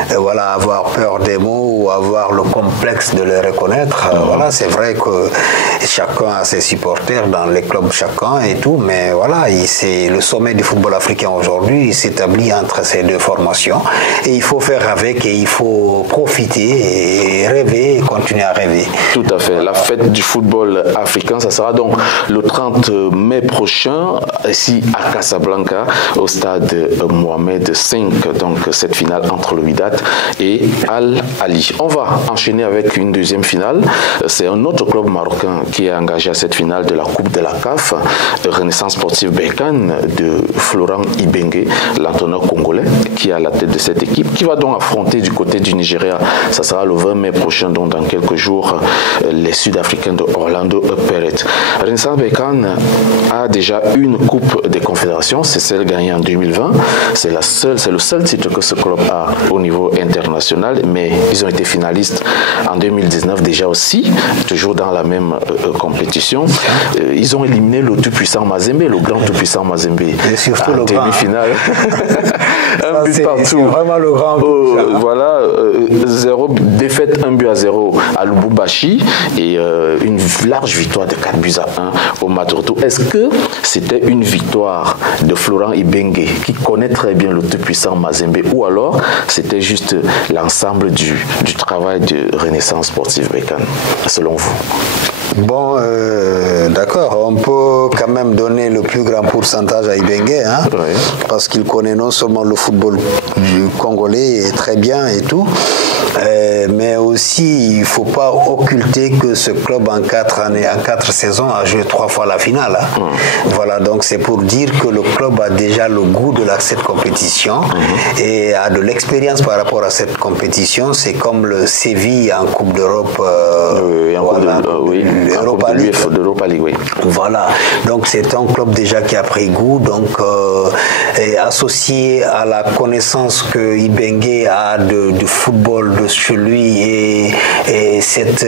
Avoir peur des mots ou avoir le complexe de les reconnaître. Voilà, c'est vrai que chacun a ses supporters dans les clubs, chacun et tout, mais voilà, c'est le sommet du football africain aujourd'hui. Il s'établit entre ces deux formations et il faut faire avec et il faut profiter et rêver et continuer à rêver. Tout à fait. La fête du football africain, ça sera donc le 30 mai prochain ici à Casablanca au stade Mohamed V, donc cette finale entre le Wydad et Al-Ahly. On va enchaîner avec une deuxième finale. C'est un autre club marocain qui est engagé à cette finale de la Coupe de la CAF, Renaissance Sportive Berkane de Florent Ibenge, l'entraîneur congolais qui est à la tête de cette équipe, qui va donc affronter du côté du Nigeria. Ça sera le 20 mai prochain, donc dans quelques jours, les Sud-Africains de Orlando Pirates. Renaissance Berkane a déjà une Coupe des Confédérations, c'est celle gagnée en 2020. C'est le seul titre que ce club a au niveau international, mais ils ont été finalistes en 2019 déjà aussi, toujours dans la même compétition. Ils ont éliminé le tout-puissant Mazembe, le grand tout-puissant Mazembe, en demi-finale. Un but partout. C'est vraiment le grand voilà, défaite 1-0 à Lubumbashi et une large victoire de 4-1 au match retour. Est-ce que c'était une victoire de Florent Ibenge qui connaît très bien le tout-puissant Mazembe ou alors c'était juste l'ensemble du travail de Renaissance Sportive Berkane, selon vous? Bon, d'accord, on peut quand même donner le plus grand pourcentage à Ibenge, hein, parce qu'il connaît non seulement le football du congolais très bien et tout, mais aussi il ne faut pas occulter que ce club en 4 années, en 4 saisons a joué 3 fois la finale. Hein. Voilà, donc c'est pour dire que le club a déjà le goût de cette compétition et a de l'expérience par rapport à cette compétition. C'est comme le Séville en Coupe d'Europe. Europa League. Oui. Voilà, donc c'est un club déjà qui a pris goût, donc et associé à la connaissance que Ibenge a du football de chez lui et cette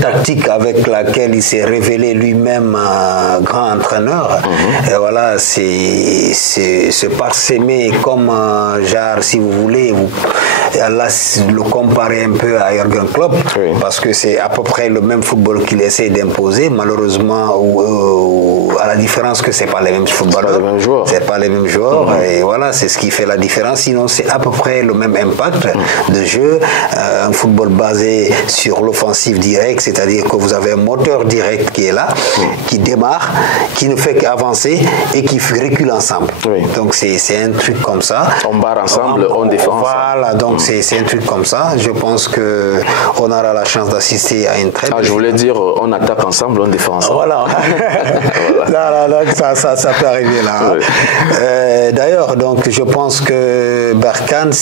tactique avec laquelle il s'est révélé lui-même un grand entraîneur. Et voilà, c'est parsemé comme genre, si vous voulez, là, le comparer un peu à Jürgen Klopp, parce que c'est à peu près le même football qu'il essaie d'imposer, malheureusement, à la différence que c'est pas les mêmes footballeurs, c'est pas les mêmes joueurs, et voilà, c'est ce qui fait la différence. Sinon, c'est à peu près le même impact de jeu, un football basé sur l'offensive directe, c'est-à-dire que vous avez un moteur direct qui est là, qui démarre, qui ne fait qu'avancer et qui recule ensemble. Donc c'est un truc comme ça. On barre ensemble, on défend. Voilà, donc c'est un truc comme ça. Je pense qu'on aura la chance d'assister à une très belle... je voulais dire, on attaque ensemble, on défend ensemble. Voilà. Ça peut arriver là. Oui. D'ailleurs, donc, je pense que Berkane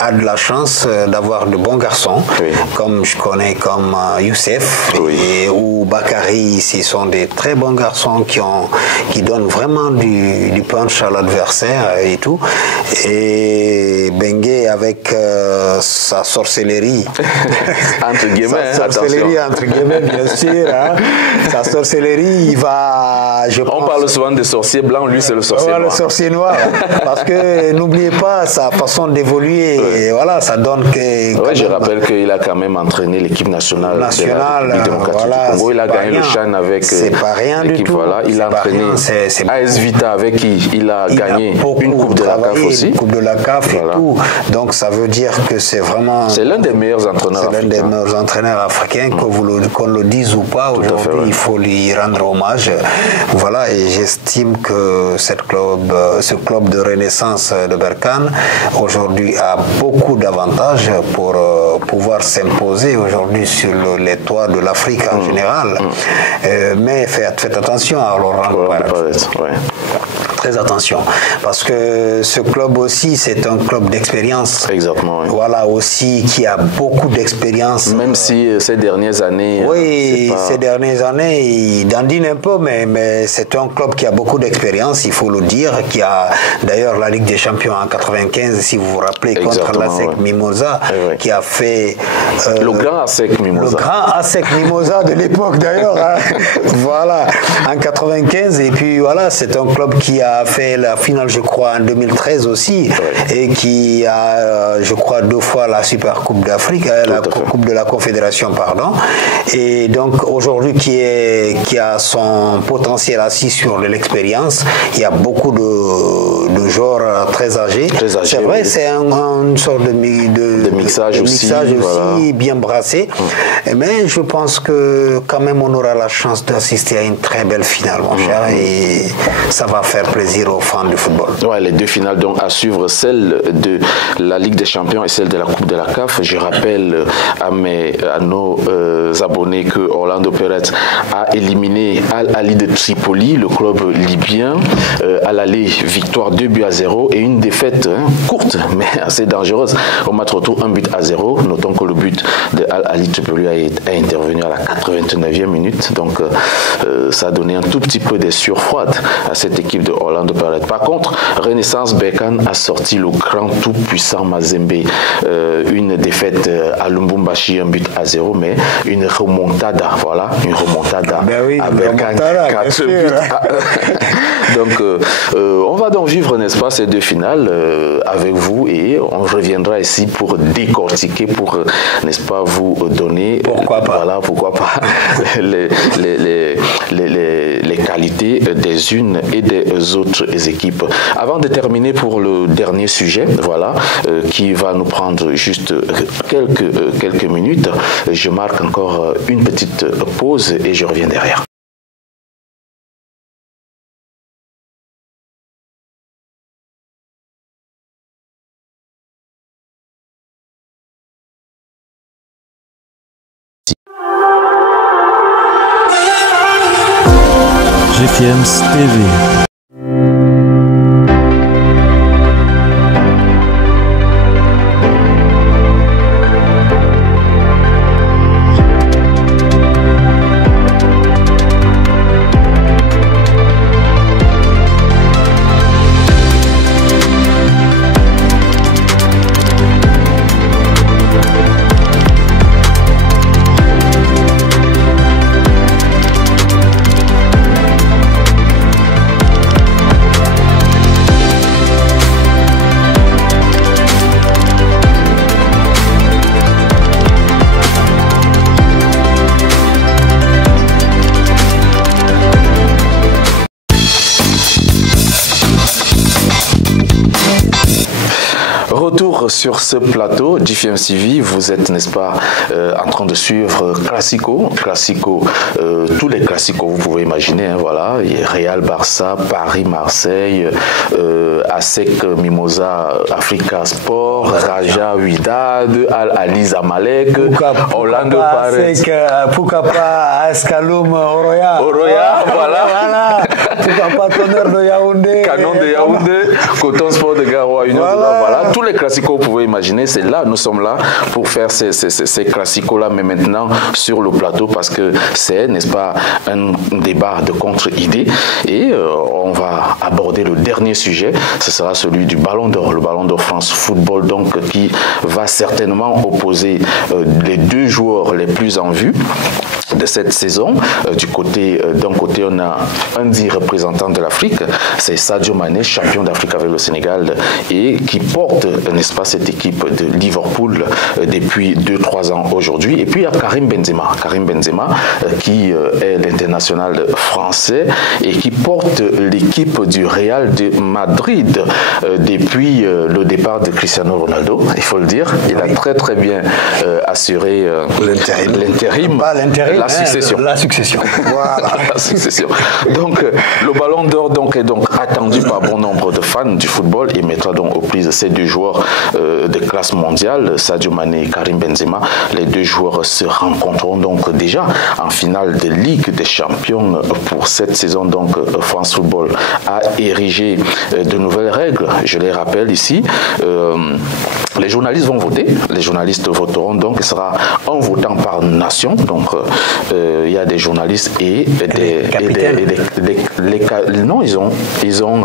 a de la chance d'avoir de bons garçons, oui. Comme je connais, comme Youssef, oui. Ou Bakary. Ce sont des très bons garçons qui donnent vraiment du punch à l'adversaire et tout. Et Bengue avec sa sorcellerie. Entre guillemets, sa sorcellerie, entre guillemets, bien sûr. Hein. Sa sorcellerie, il va... On parle souvent de sorcier blanc, lui c'est le sorcier noir. Le sorcier noir. Parce que n'oubliez pas sa façon d'évoluer. Oui. Et voilà, ça donne que... Oui, je rappelle qu'il a quand même entraîné l'équipe nationale de la République démocratique du Congo. Il a gagné le CHAN avec l'équipe. Voilà, il a entraîné AS Vita avec qui il a gagné une coupe de la CAF aussi. Une coupe de la CAF et tout. Donc ça veut dire que c'est vraiment... C'est l'un des meilleurs entraîneurs africains. C'est l'un des meilleurs entraîneurs africains, qu'on le dise ou pas. Aujourd'hui, il faut lui rendre hommage. Voilà, et j'estime que ce club de renaissance de Berkane, aujourd'hui, a beaucoup d'avantages pour pouvoir s'imposer aujourd'hui sur les toits de l'Afrique en général. Mais faites attention à Laurent Pérez. Très attention, parce que ce club aussi, c'est un club d'expérience. Exactement. Oui. Voilà, aussi, qui a beaucoup d'expérience. Même si ces dernières années... Oui, ces dernières années, il dandine un peu, mais c'est un club qui a beaucoup d'expérience, il faut le dire, qui a d'ailleurs la Ligue des Champions en 95, si vous vous rappelez, contre l'ASEC Mimosa, qui a fait... le grand ASEC Mimosa. Le grand ASEC Mimosa de l'époque, d'ailleurs. Hein. Voilà, en 95, et puis voilà, c'est un club qui a fait la finale, je crois, en 2013 aussi, et qui a, je crois, 2 fois la Super Coupe d'Afrique, la Coupe de la Confédération, pardon. Et donc, aujourd'hui, qui a son potentiel assis sur l'expérience, il y a beaucoup de joueurs très âgés. C'est vrai, oui. C'est une sorte de mixage aussi voilà. Bien brassé. Mais je pense que quand même, on aura la chance d'assister à une très belle finale, mon cher, et ça va faire plaisir aux fans du football. Ouais, les 2 finales donc à suivre, celle de la Ligue des Champions et celle de la Coupe de la CAF. Je rappelle à nos abonnés que Orlando Pirates a éliminé Al Ahly de Tripoli, le club libyen, à l'aller, victoire 2-0 et une défaite courte mais assez dangereuse au match retour 1-0. Notons que le but de Al Ahly Tripoli a intervenu à la 89e minute, donc ça a donné un tout petit peu de sueur froide à cette équipe de Orlando Pirates. Par contre, Renaissance Berkane a sorti le grand tout puissant Mazembe, une défaite à Lubumbashi, 1-0, mais une remontada, voilà, une remontada à Berkane, 4 buts à 1. Donc, on va donc vivre, n'est-ce pas, ces 2 finales avec vous, et on reviendra ici pour décortiquer, pour, n'est-ce pas, vous donner, voilà, pourquoi pas, les qualités des unes et des autres équipes. Avant de terminer pour le dernier sujet, voilà, qui va nous prendre juste quelques minutes, je marque encore une petite pause et je reviens derrière. GFM's TV. sur ce plateau GFMTV, vous êtes, n'est-ce pas, en train de suivre Classico, tous les Classicos, vous pouvez imaginer, hein, voilà, Real Barça, Paris Marseille, ASEC Mimosa Africa Sport, Raja Wydad, Al Ahly Zamalek, Hollande Paris, pourquoi pas Ascaloum Oroya, voilà. Pourquoi pas Tonnerre de Yaoundé, Canon de Yaoundé, Coton Sport de Garoua, Union de Garoua, voilà, tous les Classicos, vous pouvez imaginer, c'est là, nous sommes là pour faire ces Classicos-là, mais maintenant sur le plateau, parce que c'est, n'est-ce pas, un débat de contre-idées, et on va aborder le dernier sujet, ce sera celui du Ballon d'Or, le Ballon d'Or France Football, donc, qui va certainement opposer les deux joueurs les plus en vue de cette saison. D'un côté, on a un dit représentant de l'Afrique, c'est Sadio Mané, champion d'Afrique avec le Sénégal, et qui porte, n'est-ce pas, cette équipe de Liverpool depuis 2-3 ans aujourd'hui. Et puis il y a Karim Benzema, qui est l'international français et qui porte l'équipe du Real de Madrid depuis le départ de Cristiano Ronaldo, il faut le dire. Il a très très bien assuré l'intérim. La succession. Voilà. La succession. Donc, le Ballon d'Or est donc attendu par bon nombre de fans du football et mettra donc aux prises ces deux joueurs de classe mondiale, Sadio Mané et Karim Benzema. Les deux joueurs se rencontreront donc déjà en finale de Ligue des Champions pour cette saison. Donc, France Football a érigé de nouvelles règles. Je les rappelle ici. Les journalistes vont voter. Les journalistes voteront donc. Il sera un votant par nation. Donc, il y a des journalistes et des capitaines. Non, ils ont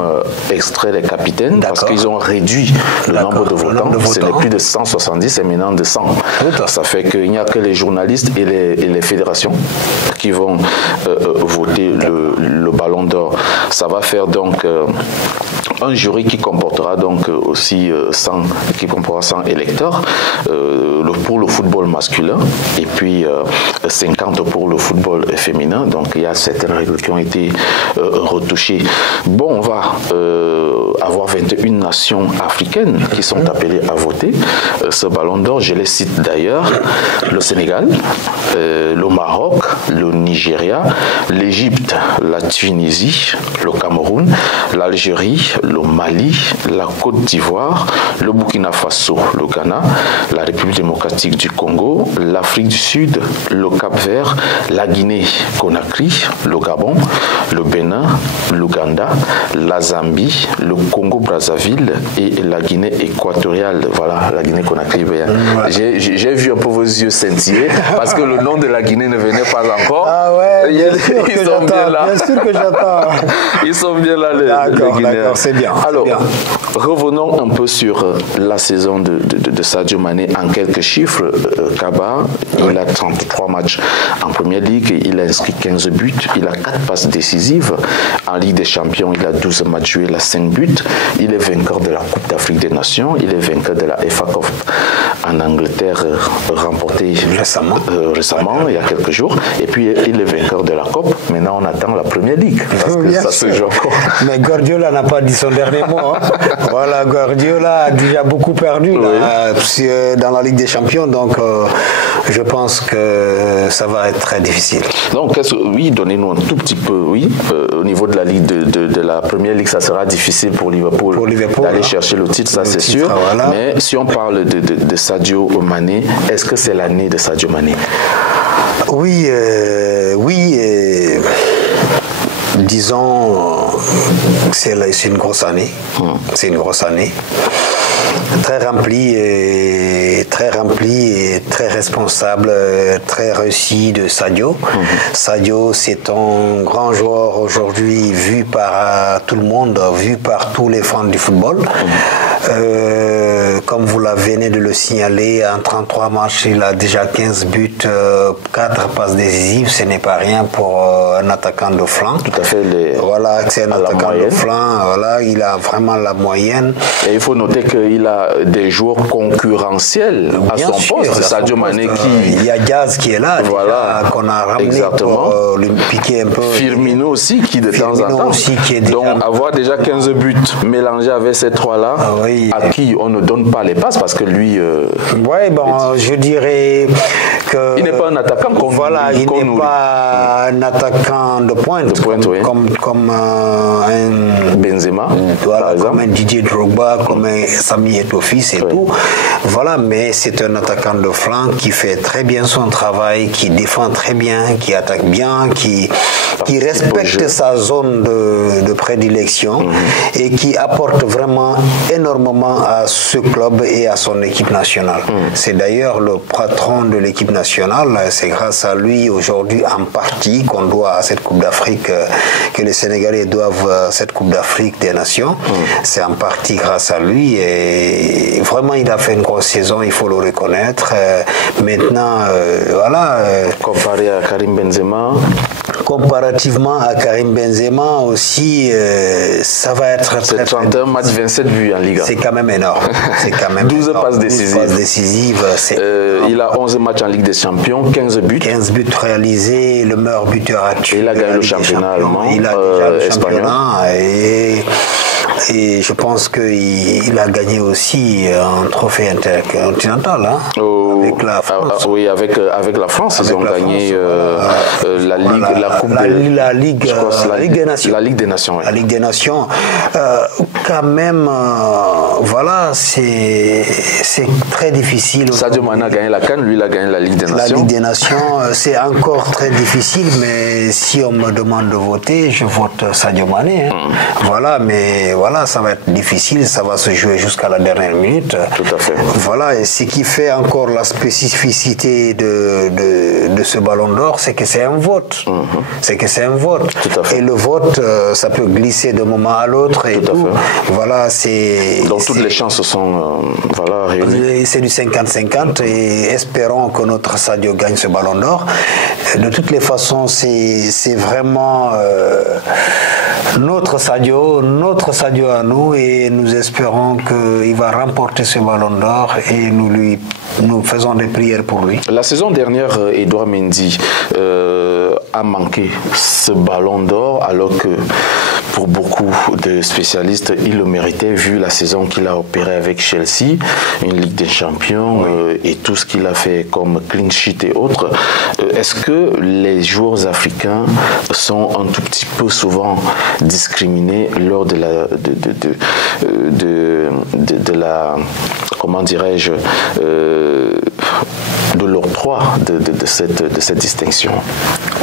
extrait les capitaines parce qu'ils ont réduit le nombre de votants. Ce n'est plus de 170, c'est maintenant de 100. Ça fait qu'il n'y a que les journalistes et les fédérations qui vont voter le Ballon d'Or. Ça va faire donc un jury qui comportera donc aussi 100 électeurs pour le football masculin et puis 50 pour le football féminin. Donc il y a certaines règles qui ont été retouchées. Bon, on va avoir 21 nations africaines qui sont appelées à voter ce Ballon d'Or. Je les cite d'ailleurs: le Sénégal, le Maroc, le Nigeria, l'Égypte, la Tunisie, le Cameroun, l'Algérie, le Mali, la Côte d'Ivoire, le Burkina Faso, le Ghana, la République démocratique du Congo, l'Afrique du Sud, le Cap-Vert, la Guinée-Conakry, le Gabon, le Bénin, l'Ouganda, la Zambie, le Congo-Brazzaville et la Guinée équatoriale. Voilà, la Guinée-Conakry. J'ai vu un peu vos yeux scintiller parce que le nom de la Guinée ne venait pas encore. Ah ouais, ils sont bien là. Bien sûr que j'attends. Ils sont bien là, les Guinéens. D'accord, c'est bien. Alors, revenons un peu sur la saison de Sadio Mané en quelques chiffres. Kaba, il a 33 matchs en Première Ligue, il a inscrit 15 buts, il a 4 passes décisives. En Ligue des Champions, il a 12 matchs joués, il a 5 buts. Il est vainqueur de la Coupe d'Afrique des Nations, il est vainqueur de la FA Cup en Angleterre, remportée récemment, il y a quelques jours. Et puis, il est vainqueur de la Coupe. Maintenant, on attend la Première Ligue, parce que ça se joue encore. Mais Guardiola n'a pas dit son dernier mot. Hein. Voilà, Guardiola a déjà beaucoup perdu là, dans la Ligue des Champions, donc je pense que ça va être très difficile. Donc, oui, donnez-nous un tout petit peu, au niveau de la Ligue de la Première Ligue, ça sera difficile pour Liverpool d'aller chercher le titre, ça c'est sûr. Voilà. Mais si on parle de Sadio Mané, est-ce que c'est l'année de Sadio Mané? Oui, disons, c'est une grosse année. C'est une grosse année. Très remplie et très responsable, très réussi de Sadio. Sadio, c'est un grand joueur aujourd'hui vu par tout le monde, vu par tous les fans du football. Comme vous venez de le signaler, en 33 matchs, il a déjà 15 buts, 4 passes décisives. Ce n'est pas rien pour un attaquant de flanc. Tout à fait. Voilà, c'est un attaquant de flanc. Voilà, il a vraiment la moyenne. Et il faut noter qu'il a des joueurs concurrentiels à son poste. Sadio Mané il y a Diaz qui est là, voilà, qu'on a ramené pour lui piquer un peu. Firmino aussi, qui de temps en temps. Aussi, qui est déjà... Donc avoir déjà 15 buts mélangés avec ces trois-là, à qui on ne donne pas pas les passes parce que lui... Oui, bon, je dirais que... Il n'est pas un attaquant comme... Voilà, il n'est pas un attaquant de pointe, comme un... Benzema, voilà, comme un Didier Drogba, comme un Sami Eto'o-Fils et tout. Voilà, mais c'est un attaquant de flanc qui fait très bien son travail, qui défend très bien, qui attaque bien, qui respecte sa zone de prédilection et qui apporte vraiment énormément à ce club et à son équipe nationale. C'est d'ailleurs le patron de l'équipe nationale. C'est grâce à lui aujourd'hui en partie qu'on doit à cette Coupe d'Afrique, que les Sénégalais doivent cette Coupe d'Afrique des Nations. C'est en partie grâce à lui et vraiment il a fait une grosse saison, il faut le reconnaître. Maintenant, voilà. Comparé à Karim Benzema. Comparativement à Karim Benzema aussi, ça va être très 31 matchs, 27 buts en Liga. C'est quand même énorme. C'est quand même 12 passes décisives. Il a 11 matchs en Ligue des Champions, 15 buts. 15 buts réalisés, le meilleur buteur actuel. Il a gagné le championnat allemand. Il a déjà le championnat et je pense qu'il a gagné aussi un trophée intercontinental avec la France. Oui, avec la France, ils ont gagné la Ligue, la Ligue des Nations. La Ligue des Nations, oui. La Ligue des Nations. Quand même, voilà, c'est très difficile. Sadio Mané a gagné la CAN, lui il a gagné la Ligue des Nations. La Ligue des Nations, c'est encore très difficile, mais si on me demande de voter, je vote Sadio Mané. Voilà, mais voilà, ça va être difficile, ça va se jouer jusqu'à la dernière minute. Tout à fait. Voilà, et ce qui fait encore la spécificité de ce Ballon d'Or, c'est que c'est un vote. C'est que c'est un vote. Tout à fait. Et le vote, ça peut glisser d'un moment à l'autre et tout. Voilà, c'est... Donc toutes les chances sont réunies. C'est du 50-50 et espérons que notre Sadio gagne ce Ballon d'Or. De toutes les façons, c'est vraiment notre Sadio à nous et nous espérons qu'il va remporter ce Ballon d'Or et nous faisons des prières pour lui. La saison dernière, Edouard Mendy a manqué ce Ballon d'Or alors que pour beaucoup de spécialistes, il le méritait vu la saison qu'il a opérée avec Chelsea, une Ligue des Champions et tout ce qu'il a fait comme clean sheet et autres. Est-ce que les joueurs africains sont un tout petit peu souvent discriminés lors de la comment dirais-je de l'octroi de cette distinction?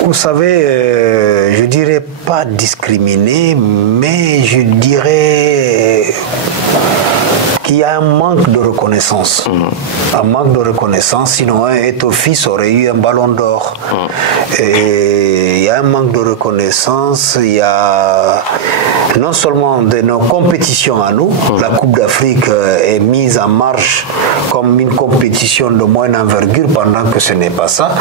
Vous savez, je dirais pas discriminé, mais je dirais qu'il y a un manque de reconnaissance. Un manque de reconnaissance, sinon un Eto'o-Fils aurait eu un Ballon d'Or. Et il y a un manque de reconnaissance, il y a non seulement de nos compétitions à nous, la Coupe d'Afrique est mise en marche comme une compétition de moindre envergure pendant que ce n'est pas ça.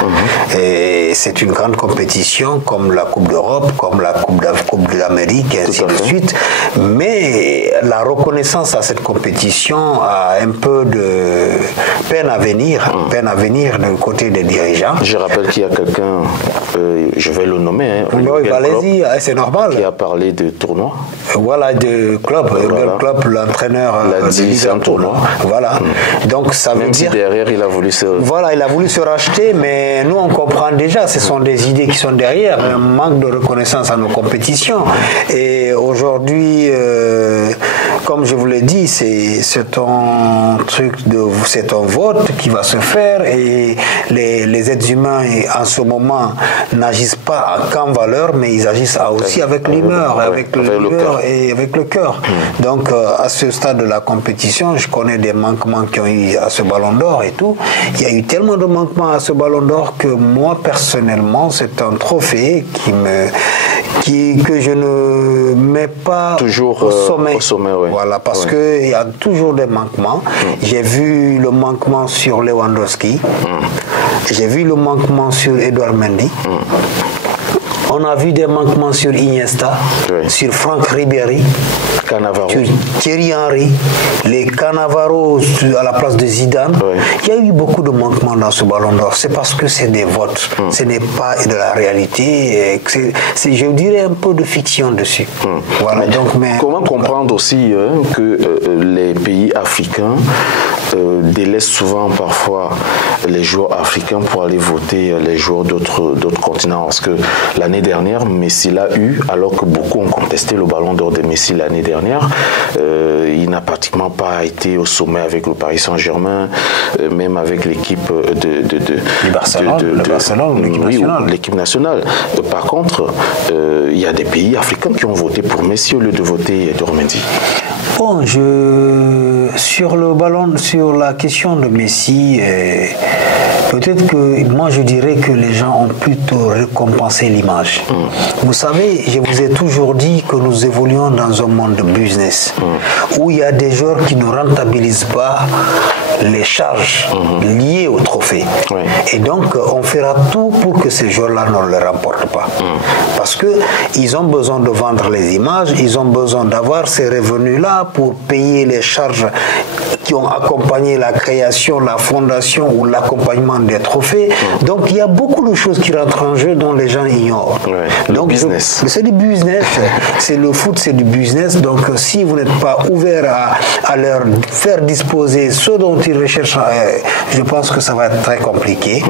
Et c'est une grande compétition comme la Coupe d'Europe, comme la Coupe de l'Amérique, et ainsi de suite. Mais la reconnaissance à cette compétition a un peu de peine à venir du côté des dirigeants. Je rappelle qu'il y a quelqu'un, je vais le nommer, oui, allez-y, c'est normal. Qui a parlé de tournoi. Voilà, de club. Klopp, l'entraîneur l'a dit, c'est un tournoi. Voilà. Donc ça veut dire. Si derrière il a voulu se. Voilà, il a voulu se racheter, mais nous on comprend déjà, ce sont des idées qui sont derrière, un manque de reconnaissance à nos compétitions. Et aujourd'hui, comme je vous l'ai dit, c'est un vote qui va se faire et les êtres humains en ce moment n'agissent pas qu'en valeur, mais ils agissent aussi avec l'humeur, avec le cœur. Donc à ce stade de la compétition, je connais des manquements qui ont eu à ce Ballon d'Or et tout. Il y a eu tellement de manquements à ce Ballon d'Or que moi personnellement, c'est un trophée que je ne mets pas toujours au sommet. Oui. Voilà, parce que il y a toujours des manquements. J'ai vu le manquement sur Lewandowski. J'ai vu le manquement sur Edouard Mendy. On a vu des manquements sur Iniesta, sur Franck Ribéry, Cannavaro, sur Thierry Henry, les Cannavaro à la place de Zidane. Il y a eu beaucoup de manquements dans ce Ballon d'Or. C'est parce que c'est des votes. Ce n'est pas de la réalité. Je dirais un peu de fiction dessus. Voilà, comment comprendre aussi que les pays africains délaissent souvent parfois les joueurs africains pour aller voter les joueurs d'autres continents? Parce que l'année dernière, Messi l'a eu, alors que beaucoup ont contesté le Ballon d'Or de Messi l'année dernière. Il n'a pratiquement pas été au sommet avec le Paris Saint-Germain, même avec l'équipe de Barcelone, l'équipe nationale. Par contre, il y a des pays africains qui ont voté pour Messi au lieu de voter Dormendi. Bon, sur la question de Messi, peut-être que moi je dirais que les gens ont plutôt récompensé l'image. Vous savez, je vous ai toujours dit que nous évoluons dans un monde de business où il y a des joueurs qui ne rentabilisent pas les charges liées au trophée. Et donc, on fera tout pour que ces joueurs-là ne le remportent pas. Parce qu'ils ont besoin de vendre les images, ils ont besoin d'avoir ces revenus-là pour payer les charges qui ont accompagné la création, la fondation ou l'accompagnement des trophées. Donc, il y a beaucoup de choses qui rentrent en jeu dont les gens ignorent. Donc, business. C'est du business. C'est le foot, c'est du business. Donc, si vous n'êtes pas ouvert à leur faire disposer ce dont ils recherchent, je pense que ça va être très compliqué.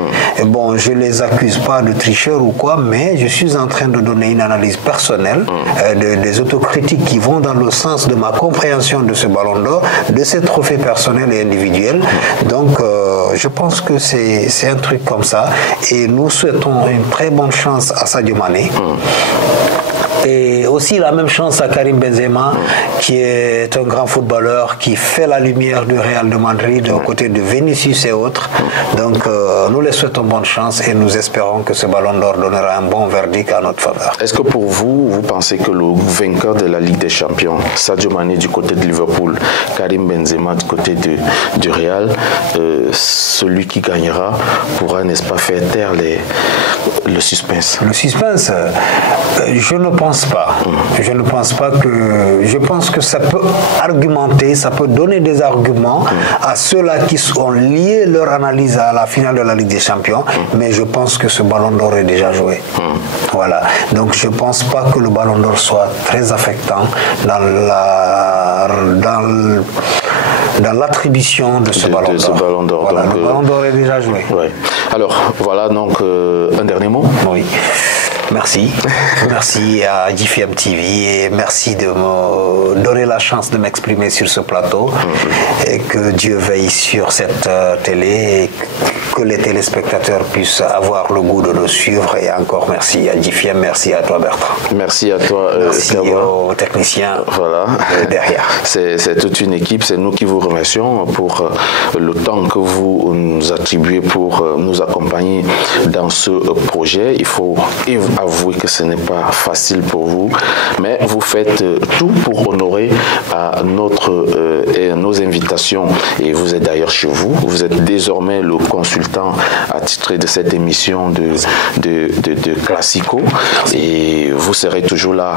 Bon, je les accuse pas de tricheurs ou quoi, mais je suis en train de donner une analyse personnelle, des autocritiques qui vont dans le sens de ma compréhension de ce Ballon d'Or, de ces trophées personnels et individuels. Donc, je pense que c'est un truc comme ça. Et nous souhaitons une très bonne chance à Sadio Mané. Et aussi la même chance à Karim Benzema, qui est un grand footballeur, qui fait la lumière du Real de Madrid aux côtés de Vinicius et autres. Donc nous les souhaitons bonne chance et nous espérons que ce Ballon d'Or donnera un bon verdict à notre faveur. Est-ce que pour vous, vous pensez que le vainqueur de la Ligue des Champions, Sadio Mané du côté de Liverpool, Karim Benzema du côté du Real, celui qui gagnera pourra, n'est-ce pas, faire taire le suspense? Le suspense, je ne pense pas. Je ne pense pas que... Je pense que ça peut argumenter, ça peut donner des arguments à ceux-là qui ont lié leur analyse à la finale de la Ligue des Champions, mais je pense que ce Ballon d'Or est déjà joué. Voilà. Donc je ne pense pas que le Ballon d'Or soit très affectant dans l'attribution de ce Ballon d'Or. Voilà, donc, le Ballon d'Or est déjà joué. Ouais. Alors, voilà donc un dernier mot. Oui. Merci. Merci à JFM TV et merci de me donner la chance de m'exprimer sur ce plateau et que Dieu veille sur cette télé et que les téléspectateurs puissent avoir le goût de nous suivre. Et encore merci à JFM, merci à toi Bertrand. Merci à toi. Merci aux techniciens derrière. C'est toute une équipe, c'est nous qui vous remercions pour le temps que vous nous attribuez pour nous accompagner dans ce projet. Il faut avouer que ce n'est pas facile pour vous, mais vous faites tout pour honorer nos invitations et vous êtes d'ailleurs chez vous. Vous êtes désormais le consultant attitré de cette émission de Classico et vous serez toujours là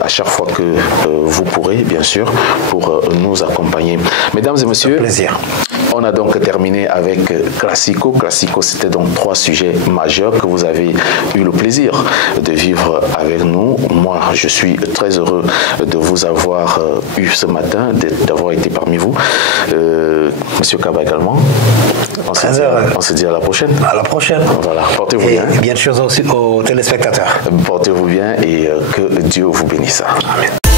à chaque fois que vous pourrez, bien sûr, pour nous accompagner. Mesdames et messieurs, plaisir. On a donc terminé avec Classico. Classico, c'était donc 3 sujets majeurs que vous avez eu le plaisir de vivre avec nous. Moi, je suis très heureux de vous avoir eu ce matin, d'avoir été parmi vous. Monsieur Kaba également. On se dit à la prochaine. À la prochaine. Voilà. Portez-vous bien. Bien de choses aussi aux téléspectateurs. Portez-vous bien et que Dieu vous bénisse. Amen.